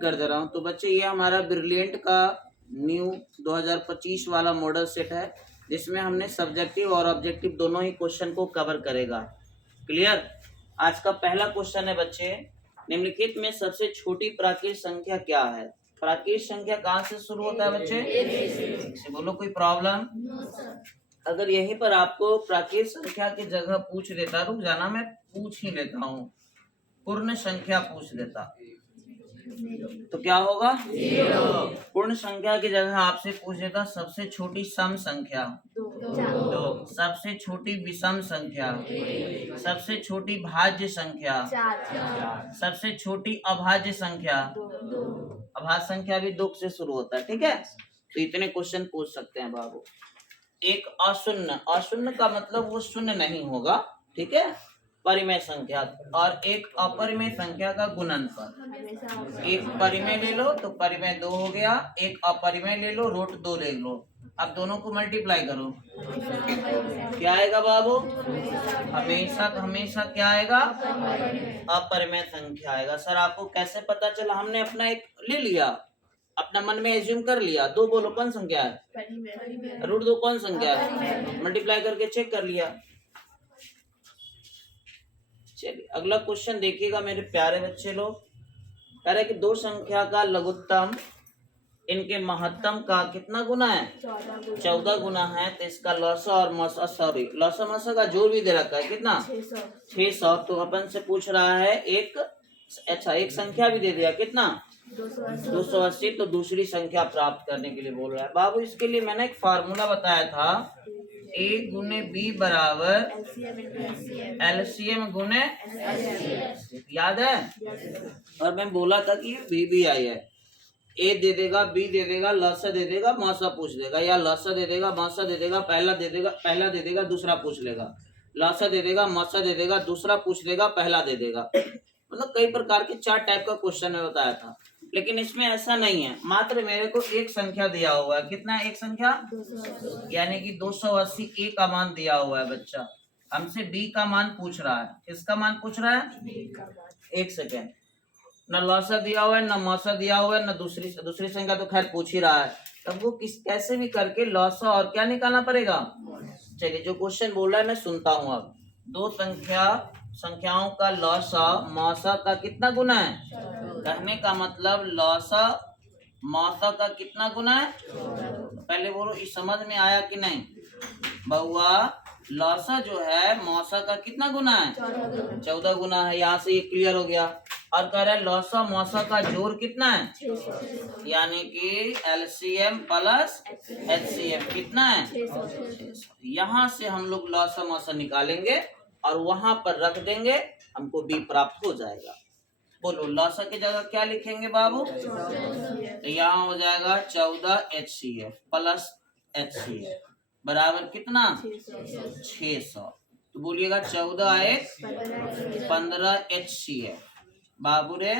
Print कर दे रहा हूँ। तो बच्चे ये हमारा ब्रिलियंट का न्यू 2025 वाला मॉडल सेट है, जिसमें हमने सब्जेक्टिव और ऑब्जेक्टिव दोनों ही क्वेश्चन को कवर करेगा। क्लियर। आज का पहला क्वेश्चन है बच्चे, निम्नलिखित में सबसे छोटी प्राकृत संख्या क्या है? प्राकृत संख्या कहाँ से शुरू होता है बच्चे? एक से। बोलो कोई प्रॉब्लम? अगर यहीं पर आपको प्राकृत संख्या की जगह पूछ देता, रुक जाना मैं पूछ ही लेता हूँ, पूर्ण संख्या पूछ देता तो क्या होगा? पूर्ण संख्या की जगह आपसे पूछ देता सबसे छोटी सम संख्या, दो। सबसे छोटी विषम संख्या, सबसे छोटी भाज्य संख्या, सबसे छोटी अभाज्य संख्या, अभाज्य संख्या भी 2 से शुरू होता है। ठीक है, तो इतने क्वेश्चन पूछ सकते हैं बाबू। एक अशून्य, अशून्य का मतलब वो शून्य नहीं होगा, ठीक है, परिमेय संख्या। और एक अपरिमेय संख्या का गुणनफल। एक परिमेय ले लो तो परिमेय 2 हो गया, एक अपरिमेय ले लो रूट 2 ले लो। अब दोनों को मल्टीप्लाई करो, क्या आएगा बाबू? हमेशा हमेशा क्या आएगा? अपरिमेय संख्या आएगा। सर आपको कैसे पता चला? हमने अपना एक ले लिया, अपना मन में एज्यूम कर लिया। 2 बोलो कौन संख्या है? रूट 2 कौन संख्या है? मल्टीप्लाई करके चेक कर लिया। चलिए अगला क्वेश्चन देखिएगा मेरे प्यारे बच्चे लोग। कह रहे कि 2 संख्या का लघुत्तम इनके महत्तम का कितना गुना है? 14 गुना है। तो इसका लसा और मसा, सॉरी लसा मसा का जोड़ भी दे रखा है, कितना? 600। तो अपन से पूछ रहा है एक, अच्छा एक संख्या भी दे दिया, कितना? 280। तो दूसरी संख्या प्राप्त करने के लिए बोल रहा है बाबू। इसके लिए मैंने एक फार्मूला बताया था, A गुने B बराबर LCM गुने, याद है? और मैं बोला था कि B आई है। ए दे देगा, बी दे देगा, लसा दे देगा, मौसा पूछ देगा, या लसा दे देगा, मौसा दे देगा, पहला दे देगा, दूसरा पूछ लेगा, लसा दे देगा, मौसा दे देगा, दूसरा पूछ लेगा, पहला दे देगा। मतलब कई प्रकार के 4 टाइप का क्वेश्चन में बताया था, लेकिन इसमें ऐसा नहीं है। मात्र मेरे को एक संख्या दिया हुआ है, कितना है? एक संख्या, यानी कि 280 ए का मान दिया हुआ है बच्चा। हमसे बी का मान पूछ रहा है। किसका मान पूछ रहा है? एक सेकेंड, न लौसा दिया हुआ है, न मौसा दिया हुआ है, न दूसरी संख्या तो खैर पूछ ही रहा है। तब वो कैसे भी करके लौसा और क्या निकालना पड़ेगा? चलिए जो क्वेश्चन बोल रहा है मैं सुनता हूँ। अब 2 संख्याओं का लौसा मौसा का कितना गुना है? कहने का मतलब लौसा मौसा का कितना गुना है? पहले बोलो, इस समझ में आया कि नहीं बउआ? लौसा जो है मौसा का कितना गुना है? 14 गुना है। यहाँ से ये क्लियर हो गया। और कह रहा है लौसा मौसा का जोड़ कितना है? यानी कि LCM प्लस HCM कितना है? 600। यहाँ से हम लोग लौसा मौसा निकालेंगे और वहां पर रख देंगे, हमको B प्राप्त हो जाएगा। बोलो लौसा की जगह क्या लिखेंगे बाबू? तो यहाँ हो जाएगा 14 HCF प्लस HCF बराबर कितना? 600। तो बोलिएगा 14 एक 15 HCF। बाबू रे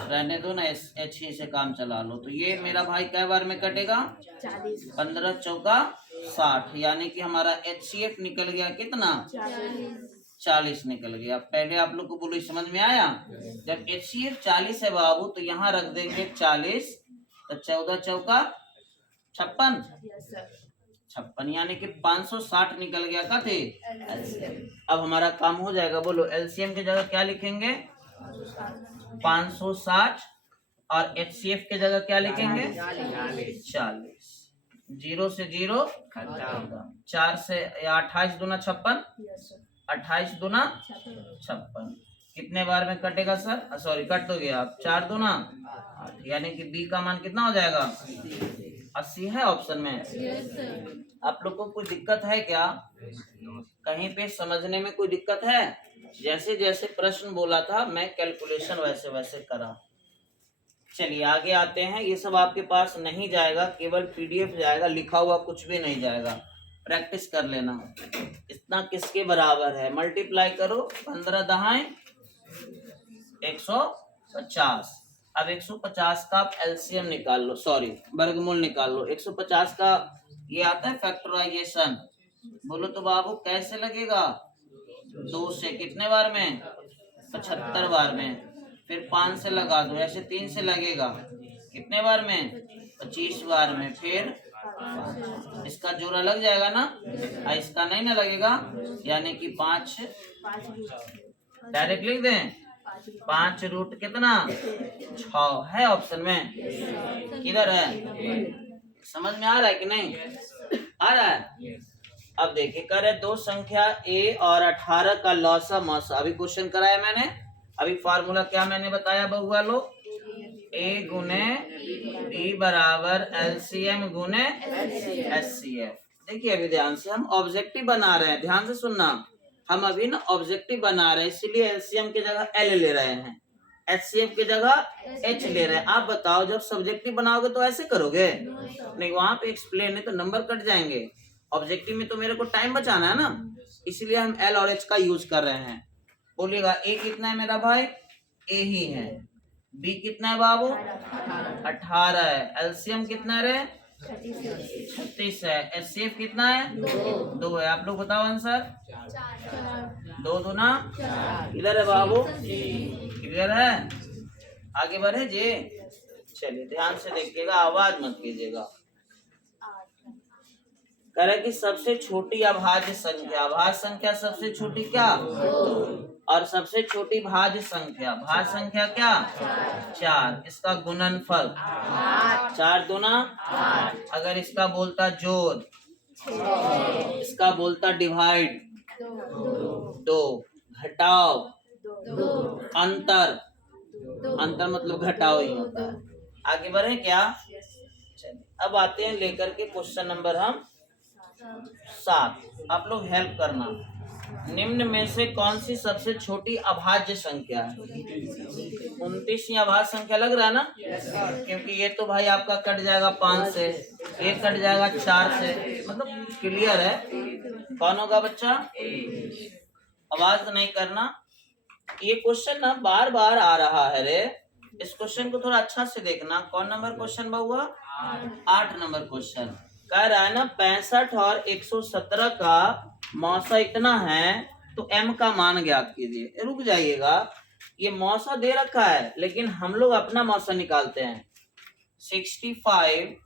रहने दो ना, HCF से काम चला लो। तो ये मेरा भाई कै बार में कटेगा? 15 चौका 60, यानी कि हमारा HCF निकल गया कितना? 40 निकल गया। पहले आप लोग को बोलो समझ में आया? जब HCF 40 है बाबू तो यहाँ रख देंगे 40, तो 14 चौका 56, 56 यानी कि 560 निकल गया। का थे अब हमारा काम हो जाएगा। बोलो LCM की जगह क्या लिखेंगे? 560 और HCF की जगह क्या लिखेंगे? 40। 0 से 0 खत्म। 4 से 28 दूना 56, 28 दूना 56। कितने बार में कटेगा सर? सॉरी कट तो गया। 4 दूना 8, यानी कि B का मान कितना हो जाएगा? 80 है ऑप्शन में। आप लोग को कोई दिक्कत है क्या? कहीं पे समझने में कोई दिक्कत है? जैसे जैसे प्रश्न बोला था मैं कैलकुलेशन वैसे वैसे करा। चलिए आगे आते हैं। ये सब आपके पास नहीं जाएगा, केवल PDF जाएगा, लिखा हुआ कुछ भी नहीं जाएगा। प्रैक्टिस कर लेना। इतना किसके बराबर है? मल्टीप्लाई करो, 15 दहाई 150। अब 150 का आप LCM निकाल लो, सॉरी वर्गमूल निकाल लो। 150 का ये आता है फैक्टराइजेशन। बोलो तो बाबू कैसे लगेगा? 2 से कितने बार में? 75 बार में। फिर 5 से लगा दो, ऐसे 3 से लगेगा कितने बार में? 25 बार में। फिर इसका जोड़ा लग जाएगा ना, इसका नहीं ना लगेगा, यानी कि 5 डायरेक्ट लिख दें। 5 रूट कितना? 6 है ऑप्शन में। किधर है? समझ में आ रहा है कि नहीं आ रहा है? अब देखिए कर है दो संख्या a और 18 का लौसा मौसा। अभी क्वेश्चन कराया मैंने, अभी फार्मूला क्या मैंने बताया बहुआ लो, a गुने b बराबर एलसीएम गुने एचसीएफ। देखिए अभी ध्यान से हम ऑब्जेक्टिव बना रहे हैं, ध्यान से सुनना, हम अभी ना ऑब्जेक्टिव बना रहे हैं, इसीलिए एलसीएम की जगह एल ले रहे हैं, एचसीएफ की जगह एच ले रहे हैं। आप बताओ जब सब्जेक्टिव बनाओगे तो ऐसे करोगे? नहीं, वहां पे एक्सप्लेन है तो नंबर कट जाएंगे। ऑब्जेक्टिव में तो मेरे को टाइम बचाना है ना, इसलिए हम एल और एच का यूज कर रहे हैं। बोलिएगा ए कितना है मेरा भाई? ए ही है। बी कितना है बाबू? 18 है। एलसीएम कितना रे? 36 है। एचसीएफ कितना है? 2 है। आप लोग बताओ आंसर। 2 दूना किधर है बाबू? क्लियर है? आगे बढ़े जी। चलिए ध्यान से देखिएगा, आवाज मत कीजिएगा। कह रहे कि सबसे छोटी अभाज्य संख्या, अभाज्य संख्या सबसे छोटी क्या? और सबसे छोटी भाज्य संख्या, भाज्य संख्या क्या? 4। इसका गुणनफल 4 दूना, अगर इसका बोलता जोड़, इसका बोलता डिवाइड, 2 घटाओ, अंतर, अंतर मतलब घटाओ ही होता है। आगे बढ़े क्या? चलिए अब आते हैं लेकर के क्वेश्चन नंबर हम 7। आप लोग हेल्प करना, निम्न में से कौन सी सबसे छोटी अभाज्य संख्या है? 29 अभाज्य संख्या लग रहा है ना, क्योंकि ये तो भाई आपका कट जाएगा 5 से, ये कट जाएगा 4 से, मतलब क्लियर है। कौन होगा बच्चा? आवाज तो नहीं करना। ये क्वेश्चन ना बार बार आ रहा है रे, इस क्वेश्चन को थोड़ा अच्छा से देखना। कौन नंबर क्वेश्चन बहुआ? 8 नंबर क्वेश्चन। कह रहा है ना 65 और 117 का मौसा इतना है तो m का मान ज्ञात कीजिए। रुक जाइएगा, ये मौसा दे रखा है लेकिन हम लोग अपना मौसा निकालते हैं। 65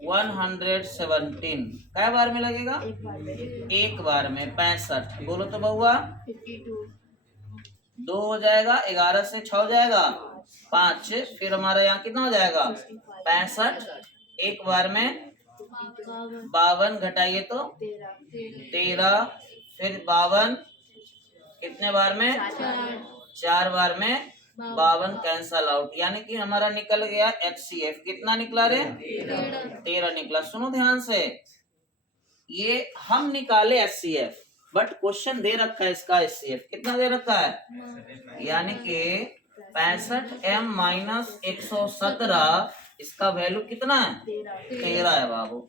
117 कै बार में लगेगा? एक बार में। 65 बोलो तो बहुआ 2 हो जाएगा, 11 से 6 हो जाएगा 5, फिर हमारा यहाँ कितना हो जाएगा? 65 एक बार में 52 घटाइए तो 13, फिर 52 कितने बार में? 4 बार में 52 कैंसल आउट, यानी कि हमारा निकल गया एचसीएफ। कितना निकला रे? 13 निकला। सुनो ध्यान से, ये हम निकाले एचसीएफ बट क्वेश्चन दे रखा है इसका एचसीएफ कितना दे रखा है, यानी कि 65m माइनस 117, इसका वैल्यू कितना है? 13 है बाबू।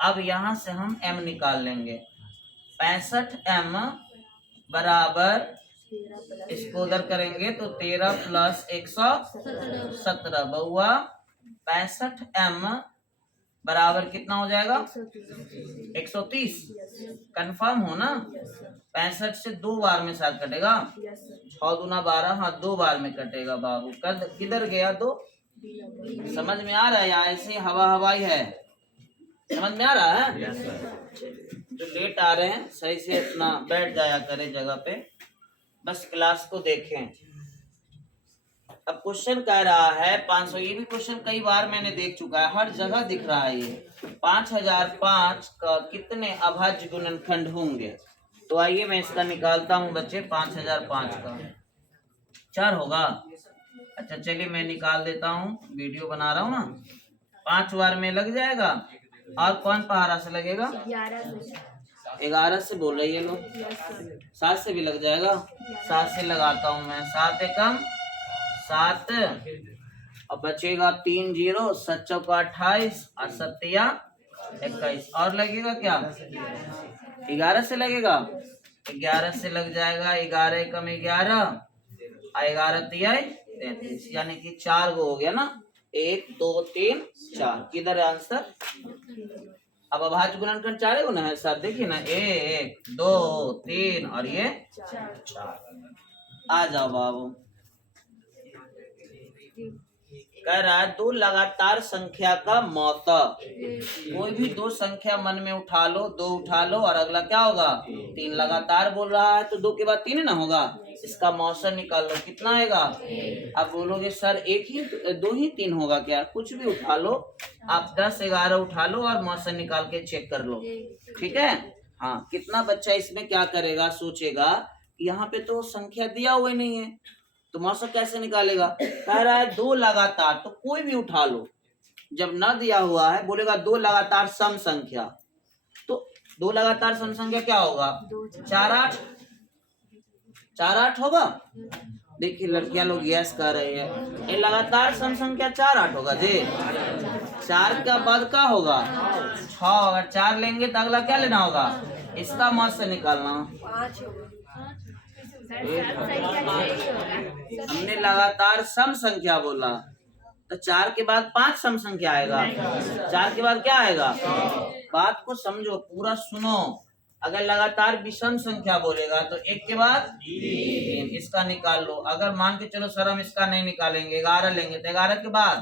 अब यहां से हम m निकाल लेंगे। 65m बराबर, इसको उधर करेंगे तो 13 प्लस 117 बहुआ 65m बराबर कितना हो जाएगा? 130। कंफर्म हो ना? 65 से 2 बार में साथ कटेगा, 6 दूना 12, हाँ 2 बार में कटेगा बाबू। किधर गया 2? समझ में आ रहा है? या ऐसे हवा हवाई है? समझ में आ रहा है? जो लेट आ रहे हैं सही से अपना बैठ जाया करे जगह पे, बस क्लास को देखें। अब क्वेश्चन कह रहा है 500, ये भी क्वेश्चन कई बार मैंने देख चुका है, हर जगह दिख रहा है ये। 5005 का कितने अभाज्य गुणनखंड होंगे? तो आइए मैं इसका निकालता हूँ बच्चे। 5005 का 4 होगा। अच्छा चलिए मैं निकाल देता हूँ, वीडियो बना रहा हूँ ना। 5 बार में लग जाएगा। और कौन पहाड़ा से लगेगा? 11 से बोल रही है लोग। 7 से भी लग जाएगा। 7 से लगाता हूँ मैं। 7 एकम 7, अब बचेगा 3 0, 7 चौका 28 और 7 या 21। और लगेगा क्या? 11 से लगेगा। 11 से लग जाएगा। 11 एकम 11 और 11 तिया 33, यानी कि 4 गो हो गया ना। 1 2 3 4। किधर है आंसर? अब अभाज्य गुणनखंड 4 गुना है सर, देखिए ना 1 2 3 और ये 4। आ जाओ बाबू। कह रहा है दो लगातार संख्या का मौसा। कोई भी दो संख्या मन में उठा लो, दो उठा लो और अगला क्या होगा, तीन। लगातार बोल रहा है तो दो के बाद तीन ना होगा, इसका मौसा निकाल लो, कितना आएगा। अब बोलोगे सर एक ही दो ही तीन होगा क्या, कुछ भी उठा लो आप, 10 11 उठा लो और मौसा निकाल के चेक कर लो, ठीक है। हाँ, कितना बच्चा इसमें क्या करेगा, सोचेगा यहाँ पे तो संख्या दिया हुआ नहीं है तो मौसा कैसे निकालेगा। कह रहा है दो लगातार, तो कोई भी उठा लो, जब ना दिया हुआ है बोलेगा दो लगातार सम संख्या, तो दो लगातार सम संख्या क्या होगा, 4 8, 4 8 होगा। देखिए लड़कियां लोग यस कर रहे हैं, ये लगातार सम संख्या 4 8 होगा जी। 4 का बाद क्या होगा 6, अगर 4 लेंगे तो अगला क्या लेना होगा, इसका मौसा निकालना। हमने लगातार सम संख्या बोला तो 4 के बाद 5 सम संख्या आएगा, 4 के बाद क्या आएगा। बात को समझो, पूरा सुनो। अगर लगातार विषम संख्या बोलेगा तो 1 के बाद 3, इसका निकाल लो। अगर मान के चलो सर हम इसका नहीं निकालेंगे, 11 लेंगे तो 11 के बाद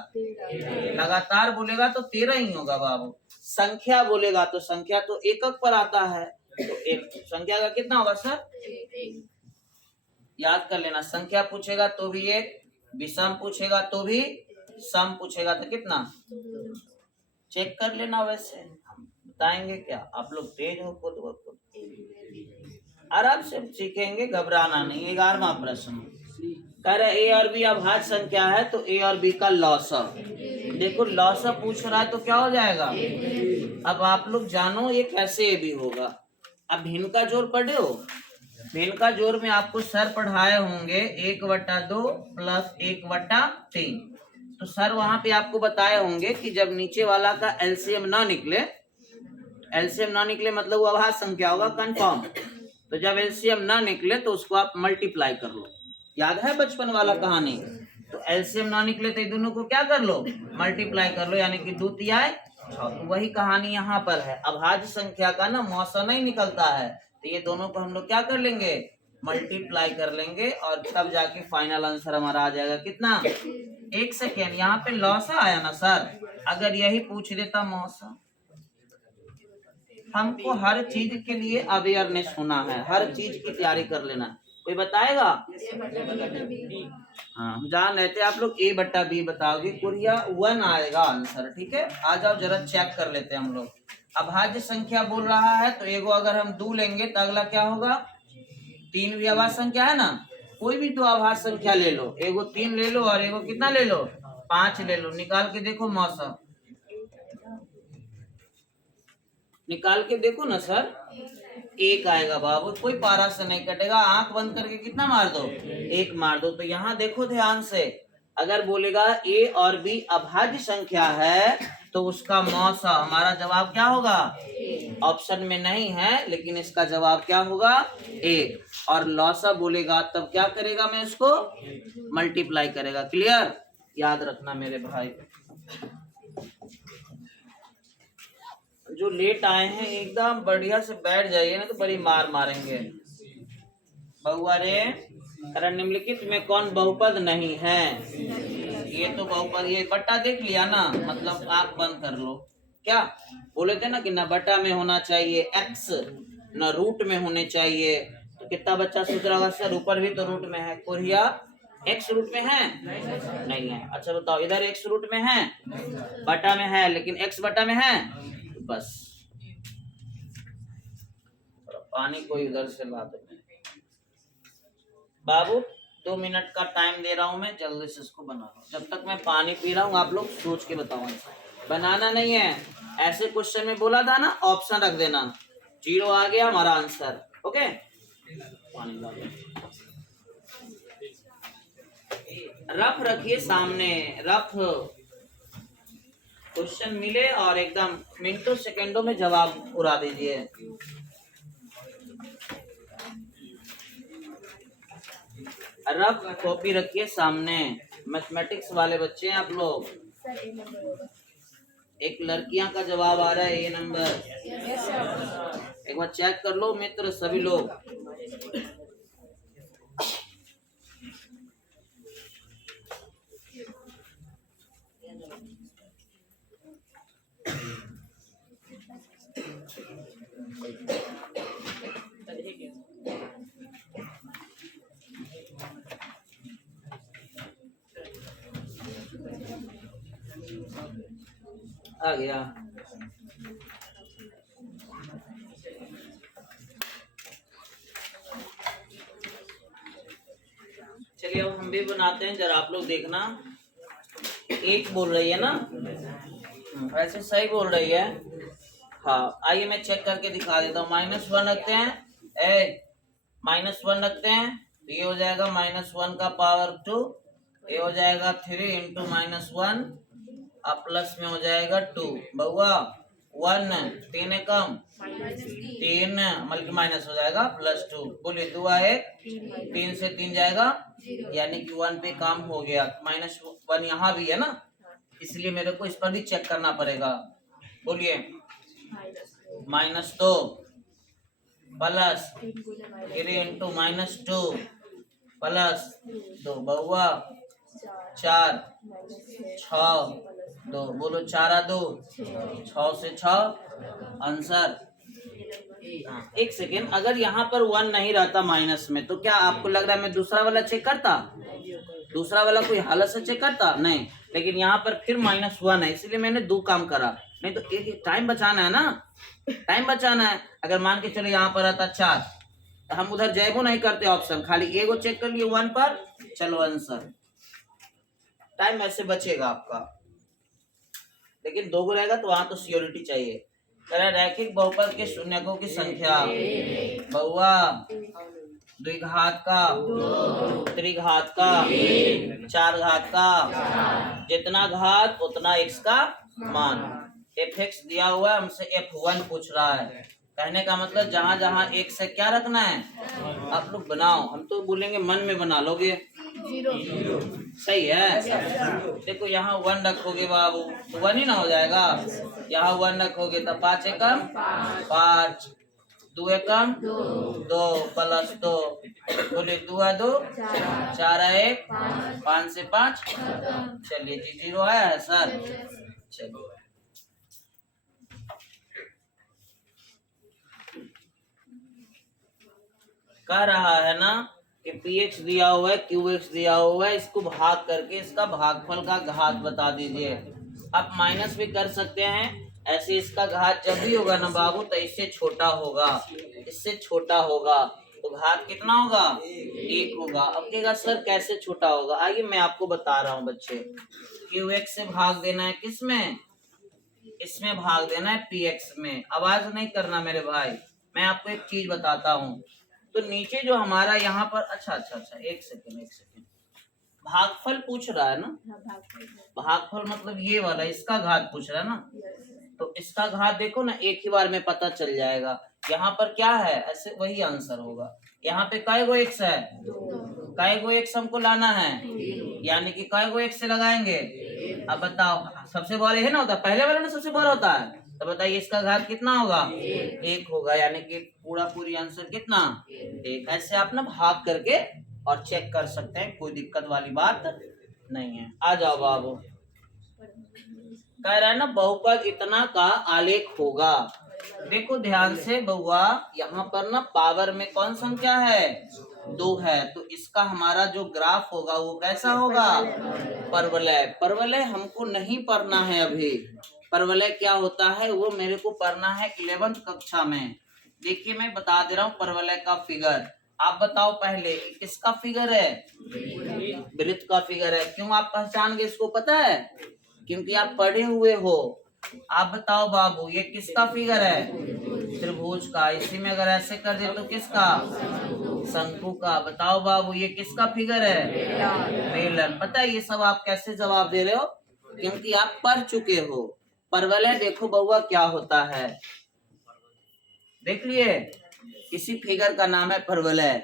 लगातार बोलेगा तो 13 ही होगा बाबू। संख्या बोलेगा तो संख्या तो एकक पर आता है, तो एक संख्या का कितना होगा सर, याद कर लेना। संख्या पूछेगा तो भी एक, विषम पूछेगा तो भी, सम पूछेगा तो कितना, चेक कर लेना। वैसे हम बताएंगे क्या, आप लोग तेज हो खुद ब खुद, आराम से सीखेंगे, घबराना नहीं। 11वां प्रश्न कह रहे ए और बी अभाज्य संख्या है तो ए और बी का लौसा। देखो लौसा पूछ रहा है तो क्या हो जाएगा। अब आप लोग जानो ये कैसे ए बी होगा। अब भिन्न का जोड़ पढ़े हो, भिन्न का जोड़ में आपको सर पढ़ाए होंगे 1/2 प्लस 1/3। तो सर वहां पे आपको बताए होंगे कि जब नीचे वाला का एलसीएम ना निकले, एलसीएम ना निकले मतलब वो अभाज्य संख्या होगा कंफर्म। तो जब एलसीएम ना निकले तो उसको आप मल्टीप्लाई कर लो, याद है बचपन वाला कहानी। तो एलसीएम ना निकले तो दोनों को क्या कर लो, मल्टीप्लाई कर लो, यानी कि 2 तिहाई 6। तो वही कहानी यहाँ पर है। अभाज्य संख्या का ना मौसा नहीं निकलता है तो ये दोनों को हम लोग क्या कर लेंगे, मल्टीप्लाई कर लेंगे और तब जाके फाइनल आंसर हमारा आ जाएगा कितना। 1 सेकेंड, यहाँ पे लौसा आया ना सर, अगर यही पूछ देता मौसा। हमको हर चीज के लिए अवेयरनेस होना है, हर चीज की तैयारी कर लेना। कोई बताएगा। हाँ जान रहे थे आप लोग A/B बताओगे, कुरिया 1 आएगा आंसर, ठीक है। आ जाओ जरा चेक कर लेते हैं हम लोग। अभाज्य संख्या बोल रहा है तो एगो अगर हम 2 लेंगे तो अगला क्या होगा, 3 भी अभाज्य संख्या है ना। कोई भी 2 अभाज्य संख्या ले लो, एगो 3 ले लो और एगो कितना ले लो, 5 ले लो। निकाल के देखो मौसा, निकाल के देखो ना सर, 1 आएगा बाबू। कोई पारा से नहीं कटेगा, आंख बंद करके कितना मार दो, 1 मार दो। तो यहाँ देखो ध्यान से, अगर बोलेगा ए और बी अभाज्य संख्या है तो उसका मौसा, हमारा जवाब क्या होगा, ऑप्शन में नहीं है लेकिन इसका जवाब क्या होगा 1। और लौसा बोलेगा तब क्या करेगा, मैं इसको मल्टीप्लाई करेगा। क्लियर, याद रखना मेरे भाई। जो लेट आए हैं एकदम बढ़िया से बैठ जाइए ना तो बड़ी मार मारेंगे। बहुआ रे, अरे निम्नलिखित में कौन बहुपद नहीं है। ये तो बहुपद, ये बट्टा देख लिया ना, मतलब आंख बंद कर लो। क्या बोले थे ना कि न बट्टा में होना चाहिए x, न रूट में होने चाहिए। तो कितना बच्चा सोच रहा होगा सर ऊपर भी तो रूट में है, कोरिया x रूट में है नहीं है। अच्छा बताओ, इधर x रूट में है, बटा में है, लेकिन x बटा में है। बस पानी कोई उधर से ला दो बाबू। 2 मिनट का टाइम दे रहा हूं मैं, जल्दी से इसको बना लो। जब तक मैं पानी पी रहा हूं आप लोग सोच के बताओ, बनाना नहीं है। ऐसे क्वेश्चन में बोला था ना ऑप्शन रख देना, 0 आ गया हमारा आंसर। ओके, पानी ला दो। रफ रखिए सामने, रफ क्वेश्चन मिले और एकदम मिनटों सेकंडों में जवाब उड़ा दीजिए। रफ कॉपी रखिए सामने। मैथमेटिक्स वाले बच्चे हैं आप लोग। एक लड़कियां का जवाब आ रहा है ए नंबर, एक बार चेक कर लो मित्र सभी लोग। आ गया। चलिए अब हम भी बनाते हैं, जरा आप लोग देखना। एक बोल रही है ना, वैसे सही बोल रही है। हाँ आइए मैं चेक करके दिखा देता हूँ। -1 रखते हैं, -1 रखते हैं तो ये हो जाएगा -1 का पावर 2, ये हो जाएगा 3 इंटू -1 अब प्लस में हो जाएगा 2। बउआ 1 3 है कम 3 बल्कि माइनस हो जाएगा +2। बोलिए 2 आए 3 से 3 जाएगा यानी कि 1 पे काम हो गया। -1 यहाँ भी है ना, इसलिए मेरे को इस पर भी चेक करना पड़ेगा। बोलिए -2 प्लस 3 इंटू -2 प्लस 2। बउआ 4 6 2। बोलो 4 2 6 से 6 आंसर। एक सेकेंड, अगर यहाँ पर 1 नहीं रहता माइनस में तो क्या आपको लग रहा है मैं दूसरा वाला चेक करता? दूसरा वाला कोई हालत से चेक करता? नहीं, लेकिन यहाँ पर फिर -1 है, इसलिए मैंने 2 काम करा। नहीं तो एक टाइम बचाना है ना, टाइम बचाना है। अगर मान के चलो यहाँ पर आता 4 तो हम उधर जयबो नहीं करते ऑप्शन, खाली एगो चेक कर लिए 1 पर, चलो आंसर। टाइम ऐसे बचेगा आपका, लेकिन 2 रहेगा तो वहां तो सियोरिटी चाहिए। रैखिक बहुपद के शून्यकों की संख्या। बउआ द्विघात का, त्रिघात का, 4 घात का, जितना घात उतना x का मान। fx दिया हुआ है, हमसे f1 पूछ रहा है। कहने का मतलब जहां जहां x है क्या रखना है आप लोग बनाओ, हम तो बोलेंगे मन में बना लोगे। 0 सही है। देखो यहाँ 1 रखोगे बाबू तो 1 ही ना हो जाएगा। यहाँ 1 रखोगे तो 5 एकम 5, 2 एकम 2 प्लस 2। बोले 2 2 4 1 5 से 5। चलिए जी 0 आया है सर। चलिए कह रहा है ना कि px दिया हुआ है, qx दिया हुआ है, इसको भाग करके इसका भागफल का घात बता दीजिए। आप माइनस भी कर सकते हैं, ऐसे इसका घात जब भी होगा ना बाबू तो इससे छोटा होगा, इससे छोटा होगा तो घात कितना होगा 1 होगा। अब कहेगा सर कैसे छोटा होगा, आइए मैं आपको बता रहा हूँ बच्चे। qx से भाग देना है किसमें, इसमें भाग देना है px में। आवाज नहीं करना मेरे भाई, मैं आपको एक चीज बताता हूँ। तो नीचे जो हमारा यहाँ पर अच्छा, एक सेकेंड, भागफल पूछ रहा है ना, भागफल मतलब ये वाला, इसका घात पूछ रहा है ना, तो इसका घात देखो ना एक ही बार में पता चल जाएगा। यहाँ पर क्या है ऐसे वही आंसर होगा। यहाँ पे काय गो x है, काय गो x हमको लाना है, यानी कि काय गो x से लगाएंगे। अब बताओ सबसे बड़ा है ना होता, पहले वाला ना सबसे बड़ा होता है, तो बताइए इसका घात कितना होगा 1 होगा, यानी कि पूरी आंसर कितना 1। ऐसे आप ना भाग करके और चेक कर सकते हैं, कोई दिक्कत वाली बात नहीं है। आ जाओ बाबू, कह रहा है ना बहुपद इतना का आलेख होगा। देखो ध्यान से बउआ, यहाँ पर ना पावर में कौन संख्या है 2 है, तो इसका हमारा जो ग्राफ होगा वो कैसा होगा परवलय। परवलय हमको नहीं पढ़ना है अभी, परवलय क्या होता है वो मेरे को पढ़ना है 11वीं कक्षा में। देखिए मैं बता दे रहा हूँ परवलय का फिगर। आप बताओ पहले किसका फिगर है, वृत्त का फिगर है। क्यों आप पहचान गए इसको पता है, क्योंकि आप पढ़े हुए हो। आप बताओ बाबू ये किसका फिगर है, त्रिभुज का। इसी में अगर ऐसे कर दे तो किसका, शंकु का। बताओ बाबू ये किसका फिगर है, बेलन। पता है ये सब आप कैसे जवाब दे रहे हो, क्योंकि आप पढ़ चुके हो। परवलय देखो बउआ क्या होता है, देख लिए, इसी फिगर का नाम है परवलय,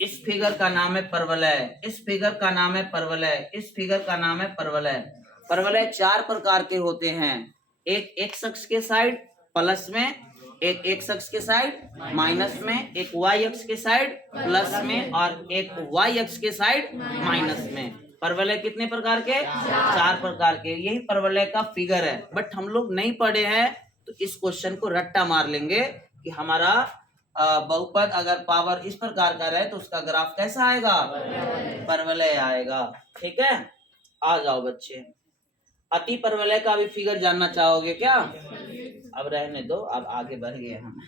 इस फिगर का नाम है परवलय, इस फिगर का नाम है परवलय, इस फिगर का नाम है परवलय। परवलय 4 प्रकार के होते हैं, एक x अक्ष के साइड प्लस में, एक x अक्ष के साइड माइनस में, एक y अक्ष के साइड प्लस में और एक y अक्ष के साइड माइनस में। परवलय कितने प्रकार के 4 प्रकार के, यही परवलय का फिगर है। बट हम लोग नहीं पढ़े हैं तो इस क्वेश्चन को रट्टा मार लेंगे कि हमारा बहुपद अगर पावर इस प्रकार का रहे तो उसका ग्राफ कैसा आएगा, परवलय आएगा। ठीक है, आ जाओ बच्चे। अति परवलय का भी फिगर जानना चाहोगे क्या? अब रहने दो, अब आगे बढ़ गए हम।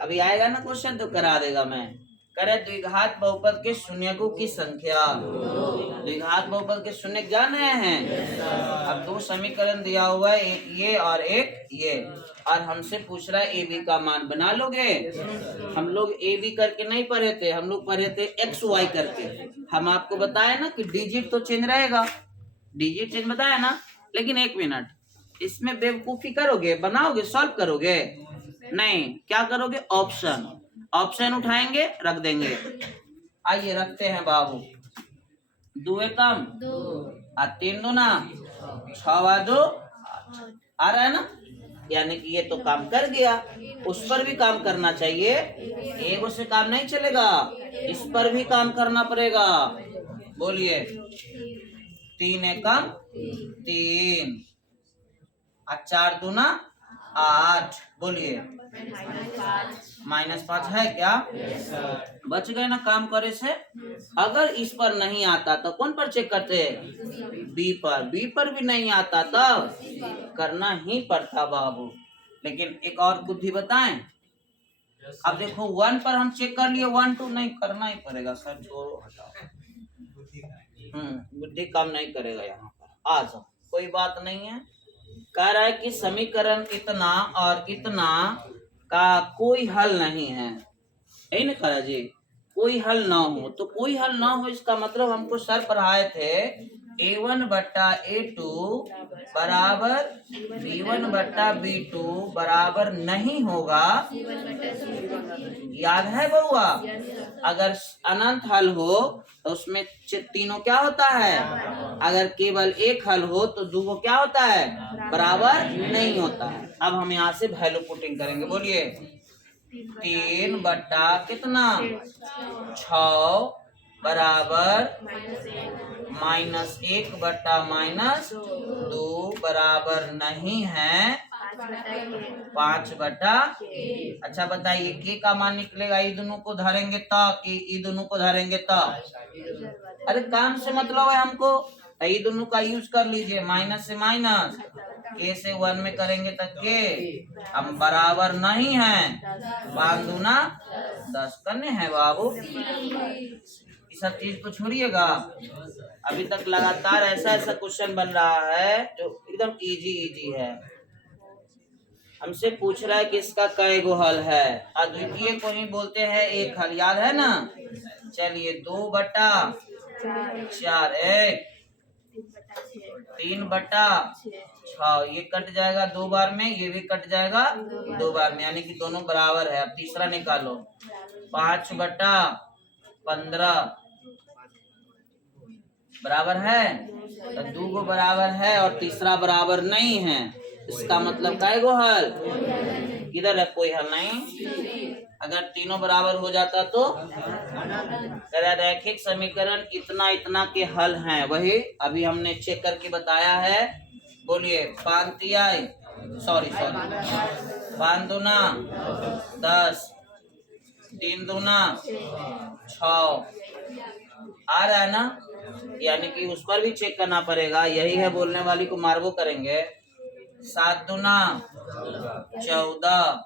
अभी आएगा ना क्वेश्चन तो करा देगा मैं। करे द्विघात बहुपद के शून्यकों की संख्या। द्विघात बहुपद के शून्य जान रहे हैं? अब दो समीकरण दिया हुआ है, एक ये और एक ये, और हमसे पूछ रहा है ए बी का मान बना लोगे? हम लोग ए बी करके नहीं पढ़े थे, हम लोग पढ़े थे एक्स वाई करके। हम आपको बताया ना कि डिजिट तो चेंज रहेगा, डिजिट चेंज बताया ना। लेकिन एक मिनट, इसमें बेवकूफी करोगे, बनाओगे, सॉल्व करोगे? नहीं, क्या करोगे? ऑप्शन ऑप्शन उठाएंगे, रख देंगे। आइए रखते हैं बाबू। दो एकम दो, तीन दूना छवा दो, आ रहा है ना? यानी कि ये तो काम कर गया, उस पर भी काम करना चाहिए। एगो से काम नहीं चलेगा, इस पर भी काम करना पड़ेगा। बोलिए, तीन एकम तीन, चार दूना 8। बोलिए, -5 है क्या? बच गए ना काम करे से। अगर इस पर नहीं आता तो कौन पर चेक करते? बी पर। बी पर भी नहीं आता तब करना ही पड़ता बाबू। लेकिन एक और बुद्धि बताएं। अब देखो 1 पर हम चेक कर लिए, 1 2 नहीं करना ही पड़ेगा सर, छोड़ो हटाओ। बुद्धि काम नहीं करेगा यहाँ पर। आ जाओ, कोई बात नहीं है। कह रहा है कि समीकरण इतना और इतना का कोई हल नहीं है, यही ना कहा जी? कोई हल ना हो, तो कोई हल ना हो इसका मतलब हमको सर पढ़ाए थे A1 बट्टा A2 बराबर B1 बट्टा B2 बराबर नहीं होगा। याद है बउआ? अगर अनंत हल हो तो उसमें तीनों क्या होता है? अगर केवल एक हल हो तो दो क्या होता है? बराबर नहीं होता है। अब हम यहाँ से वैल्यू पुटिंग करेंगे। बोलिए, 3 बट्टा कितना 6 बराबर -1 बट्टा -2 बराबर नहीं है 5 बट्टा। अच्छा बताइए, के का मान निकलेगा? ये दोनों को धरेंगे तो, कि ये दोनों को धरेंगे तो? अरे काम से मतलब है हमको, ये दोनों का यूज कर लीजिए। माइनस से माइनस, के से 1 में करेंगे तो के हम बराबर नहीं है। 5 दूना 10 करने हैं बाबू। सब चीज को छोड़िएगा। अभी तक लगातार ऐसा ऐसा क्वेश्चन बन रहा है जो एकदम इजी है। हमसे पूछ रहा है कि इसका कई गो हल है। अद्वितीय को ही बोलते हैं एक हल, याद है ना? चलिए, 2 बट्टा 4 1, 3 बट्टा 6, ये कट जाएगा 2 बार में, ये भी कट जाएगा 2 बार में, यानी कि दोनों बराबर है। अब तीसरा निकालो, 5 बट्टा 15 बराबर है, तो 2 को बराबर है और तीसरा बराबर नहीं है। इसका मतलब काय गो हल? किधर है? कोई हल नहीं। अगर तीनों बराबर हो जाता तो रैखिक समीकरण इतना इतना के हल हैं, वही अभी हमने चेक करके बताया है। बोलिए, 5 दूना 10, 3 दूना 6, आ रहा है ना? यानी कि उस पर भी चेक करना पड़ेगा। यही है बोलने वाली को मार्गो करेंगे। 7 दूना 14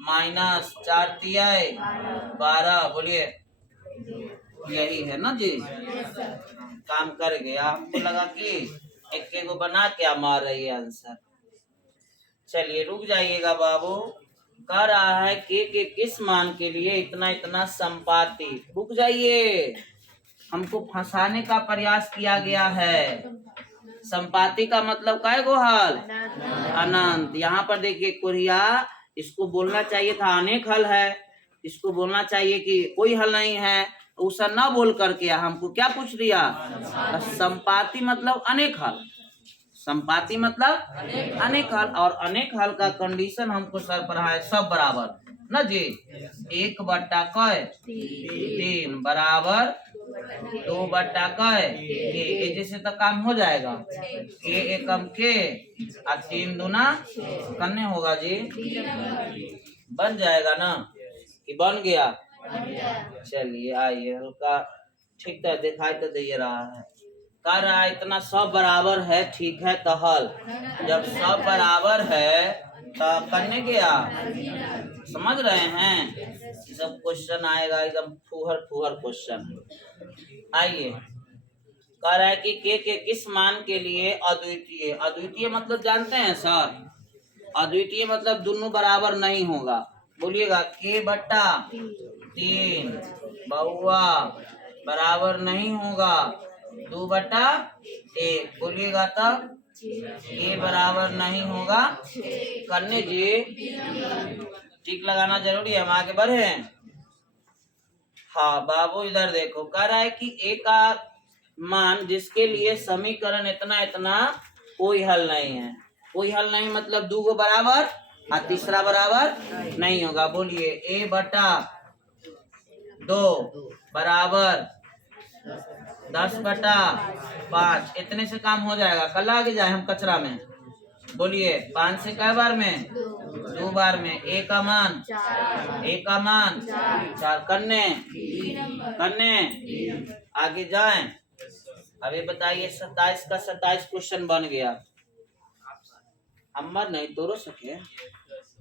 माइनस 4 तिया 12। बोलिए, यही है ना जी? काम कर गया। हमको लगा कि एक को बना क्या मार रही है आंसर। चलिए रुक जाइएगा बाबू। कह रहा है के किस मान के लिए इतना इतना संपाति। रुक जाइए, हमको फंसाने का प्रयास किया गया है। संपाति का मतलब काय गो हल? अनंत। यहाँ पर देखिए कुरिया, इसको बोलना चाहिए था अनेक हल है, इसको बोलना चाहिए कि कोई हल नहीं है। उसे ना बोल करके हमको क्या पूछ दिया? संपाति मतलब अनेक हल। संपाति मतलब अनेक हल, और अनेक हल का कंडीशन हमको सर पढ़ाए सब बराबर ना जी। 1 बट्टा कै 3 बराबर 2 बट्टा कै के, जैसे तो काम हो जाएगा। के एकम के 3 दूना करने होगा जी, बन जाएगा ना? कि बन गया? चलिए आइए, हल्का ठीक है दिखाई तो दे रहा है। कह रहा है इतना सब बराबर है, ठीक है, तो हल। जब सब बराबर है तो करने क्या, समझ रहे हैं? ये सब क्वेश्चन आएगा एकदम फूहर फूहर क्वेश्चन। आइए, कह रहा है कि के किस मान के लिए अद्वितीय। अद्वितीय मतलब जानते हैं सर? अद्वितीय मतलब दोनों बराबर नहीं होगा। बोलिएगा, के बट्टा 3 बहुआ बराबर नहीं होगा 2/1। बोलिएगा तब ए बराबर नहीं होगा। करने जी टिक लगाना जरूरी है, हम आगे बढ़े। हाँ बाबू इधर देखो, कह रहा है कि ए का मान जिसके लिए समीकरण इतना इतना कोई हल नहीं है। कोई हल नहीं मतलब 2 को बराबर और तीसरा बराबर नहीं होगा। बोलिए ए बटा 2 बराबर 10/5। इतने से काम हो जाएगा, कल आगे जाए हम कचरा में। बोलिए 5 से कै बार में? 2 बार में। ए का मान 4 करने आगे जाए। अभी बताइए 27 का 27 क्वेश्चन बन गया। अम्बर नहीं तोड़ो सके।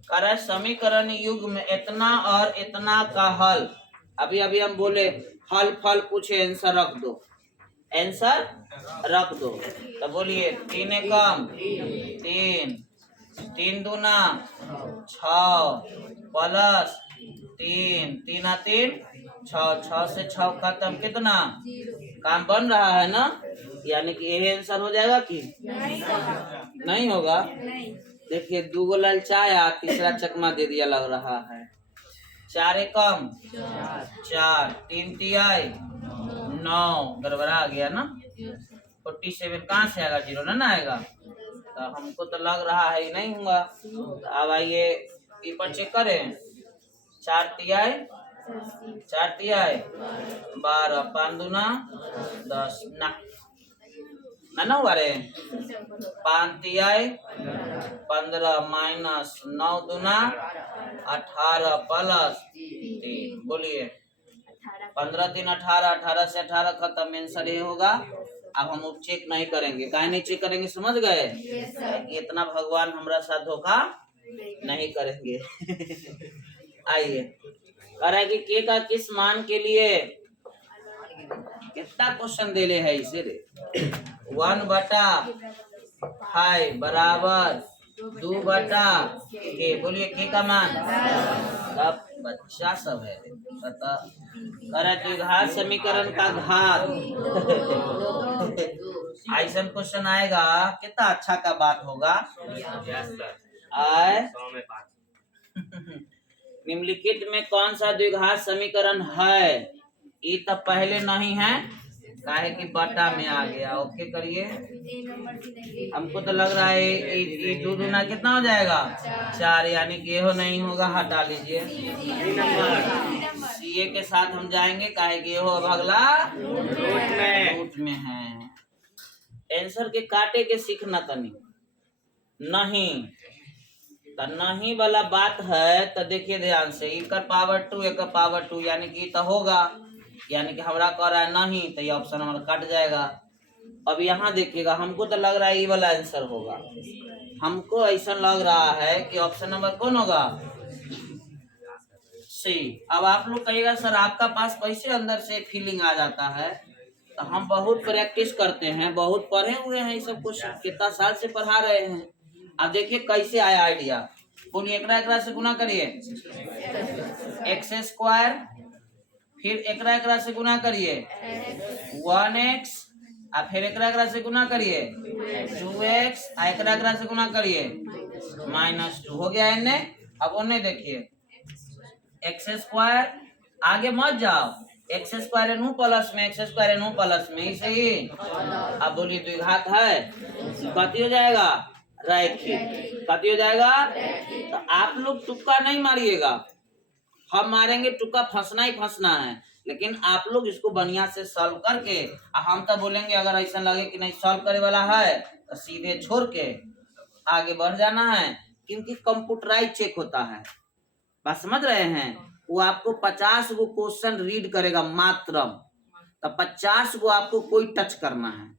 कर समीकरण युग में इतना और इतना का हल। अभी अभी हम बोले हल फल पूछे, आंसर रख दो, आंसर रख दो। तो बोलिए 3 कम 3, 3 दूना 6 प्लस 3, 3 3 6, 6 से 6 खत्म, कितना काम बन रहा है ना? यानी कि यही आंसर हो जाएगा कि नहीं होगा? देखिए 2 गो ललचाया, तीसरा चकमा दे दिया लग रहा है। 4 कम 4, 3 तिहाई 9, गड़बड़ा गया ना। 47 कहाँ से आएगा? 0 ना आएगा। तो हमको तो लग रहा है ये नहीं होगा। तो अब आइए ऊपर चेक करें। 4 तिहाई 12, 5 दूना 10 ना हुआ रे। 5 तिहाई 15 माइनस 9 दूना 18 प्लस 3। बोलिए 15 3 18, 18 से 18 खत्म, आंसर ये होगा। अब हम चेक नहीं करेंगे, काहे नहीं चेक करेंगे, समझ गए? इतना भगवान हमारा साथ धोखा नहीं करेंगे। आइए, कह रहा है कि के का किस मान के लिए कितना क्वेश्चन दे ले है इसे रे। 1/5 बराबर 2/के। बोलिए के का मान। सब बच्चा सब है पता। द्विघात समीकरण का घात। ऐसा क्वेश्चन आएगा कितना अच्छा का बात होगा। निम्नलिखित में कौन सा द्विघात समीकरण है? ये तो पहले नहीं है, काहे कि बटा में आ गया। ओके करिए। हमको तो लग रहा है ये 2 दूना कितना हो जाएगा? 4, यानी कि हो नहीं होगा, हटा लीजिए। सीए के साथ हम जाएंगे, काहे कि हो अब अगला रूट में है। आंसर के काटे के सीखना तनी नहीं तो नहीं वाला बात है। तो देखिए ध्यान से, एक पावर 2 एक पावर 2, यानी कि तो होगा, यानी कि हमारा कह रहा है नहीं, तो ये ऑप्शन हमारा कट जाएगा। अब यहाँ देखिएगा, हमको तो लग रहा है ये वाला आंसर होगा। हमको ऐसा लग रहा है कि ऑप्शन नंबर कौन होगा? सी। अब आप लोग कहिएगा सर आपका पास कैसे अंदर से फीलिंग आ जाता है? तो हम बहुत प्रैक्टिस करते हैं, बहुत पढ़े हुए हैं, ये सब कुछ कितना साल से पढ़ा रहे हैं। अब देखिए कैसे आया आइडिया। बोलिए एकरा से गुना करिए x², फिर एकरा से गुना करिए 1x, और फिर एकरा से गुना करिए 2x, एकरा से गुना करिए -2। हो गया इन्ने। अब उन्हें देखिए x², आगे मत जाओ, x² एनू प्लस में, x² एनू प्लस में, ही सही। अब बोलिए द्विघात है, कति हो जाएगा? रैखिक। कति हो जाएगा? तो आप लोग तुक्का नहीं मारिएगा, हम मारेंगे तुक्का, फंसना ही फंसना है। लेकिन आप लोग इसको बढ़िया से सॉल्व करके, हम तो बोलेंगे अगर ऐसा लगे कि नहीं सॉल्व करे वाला है तो सीधे छोड़ के आगे बढ़ जाना है, क्योंकि कंप्यूटराइज चेक होता है। बात समझ रहे हैं? वो आपको 50 गो क्वेश्चन रीड करेगा मात्र, तो 50 गो आपको कोई टच करना है।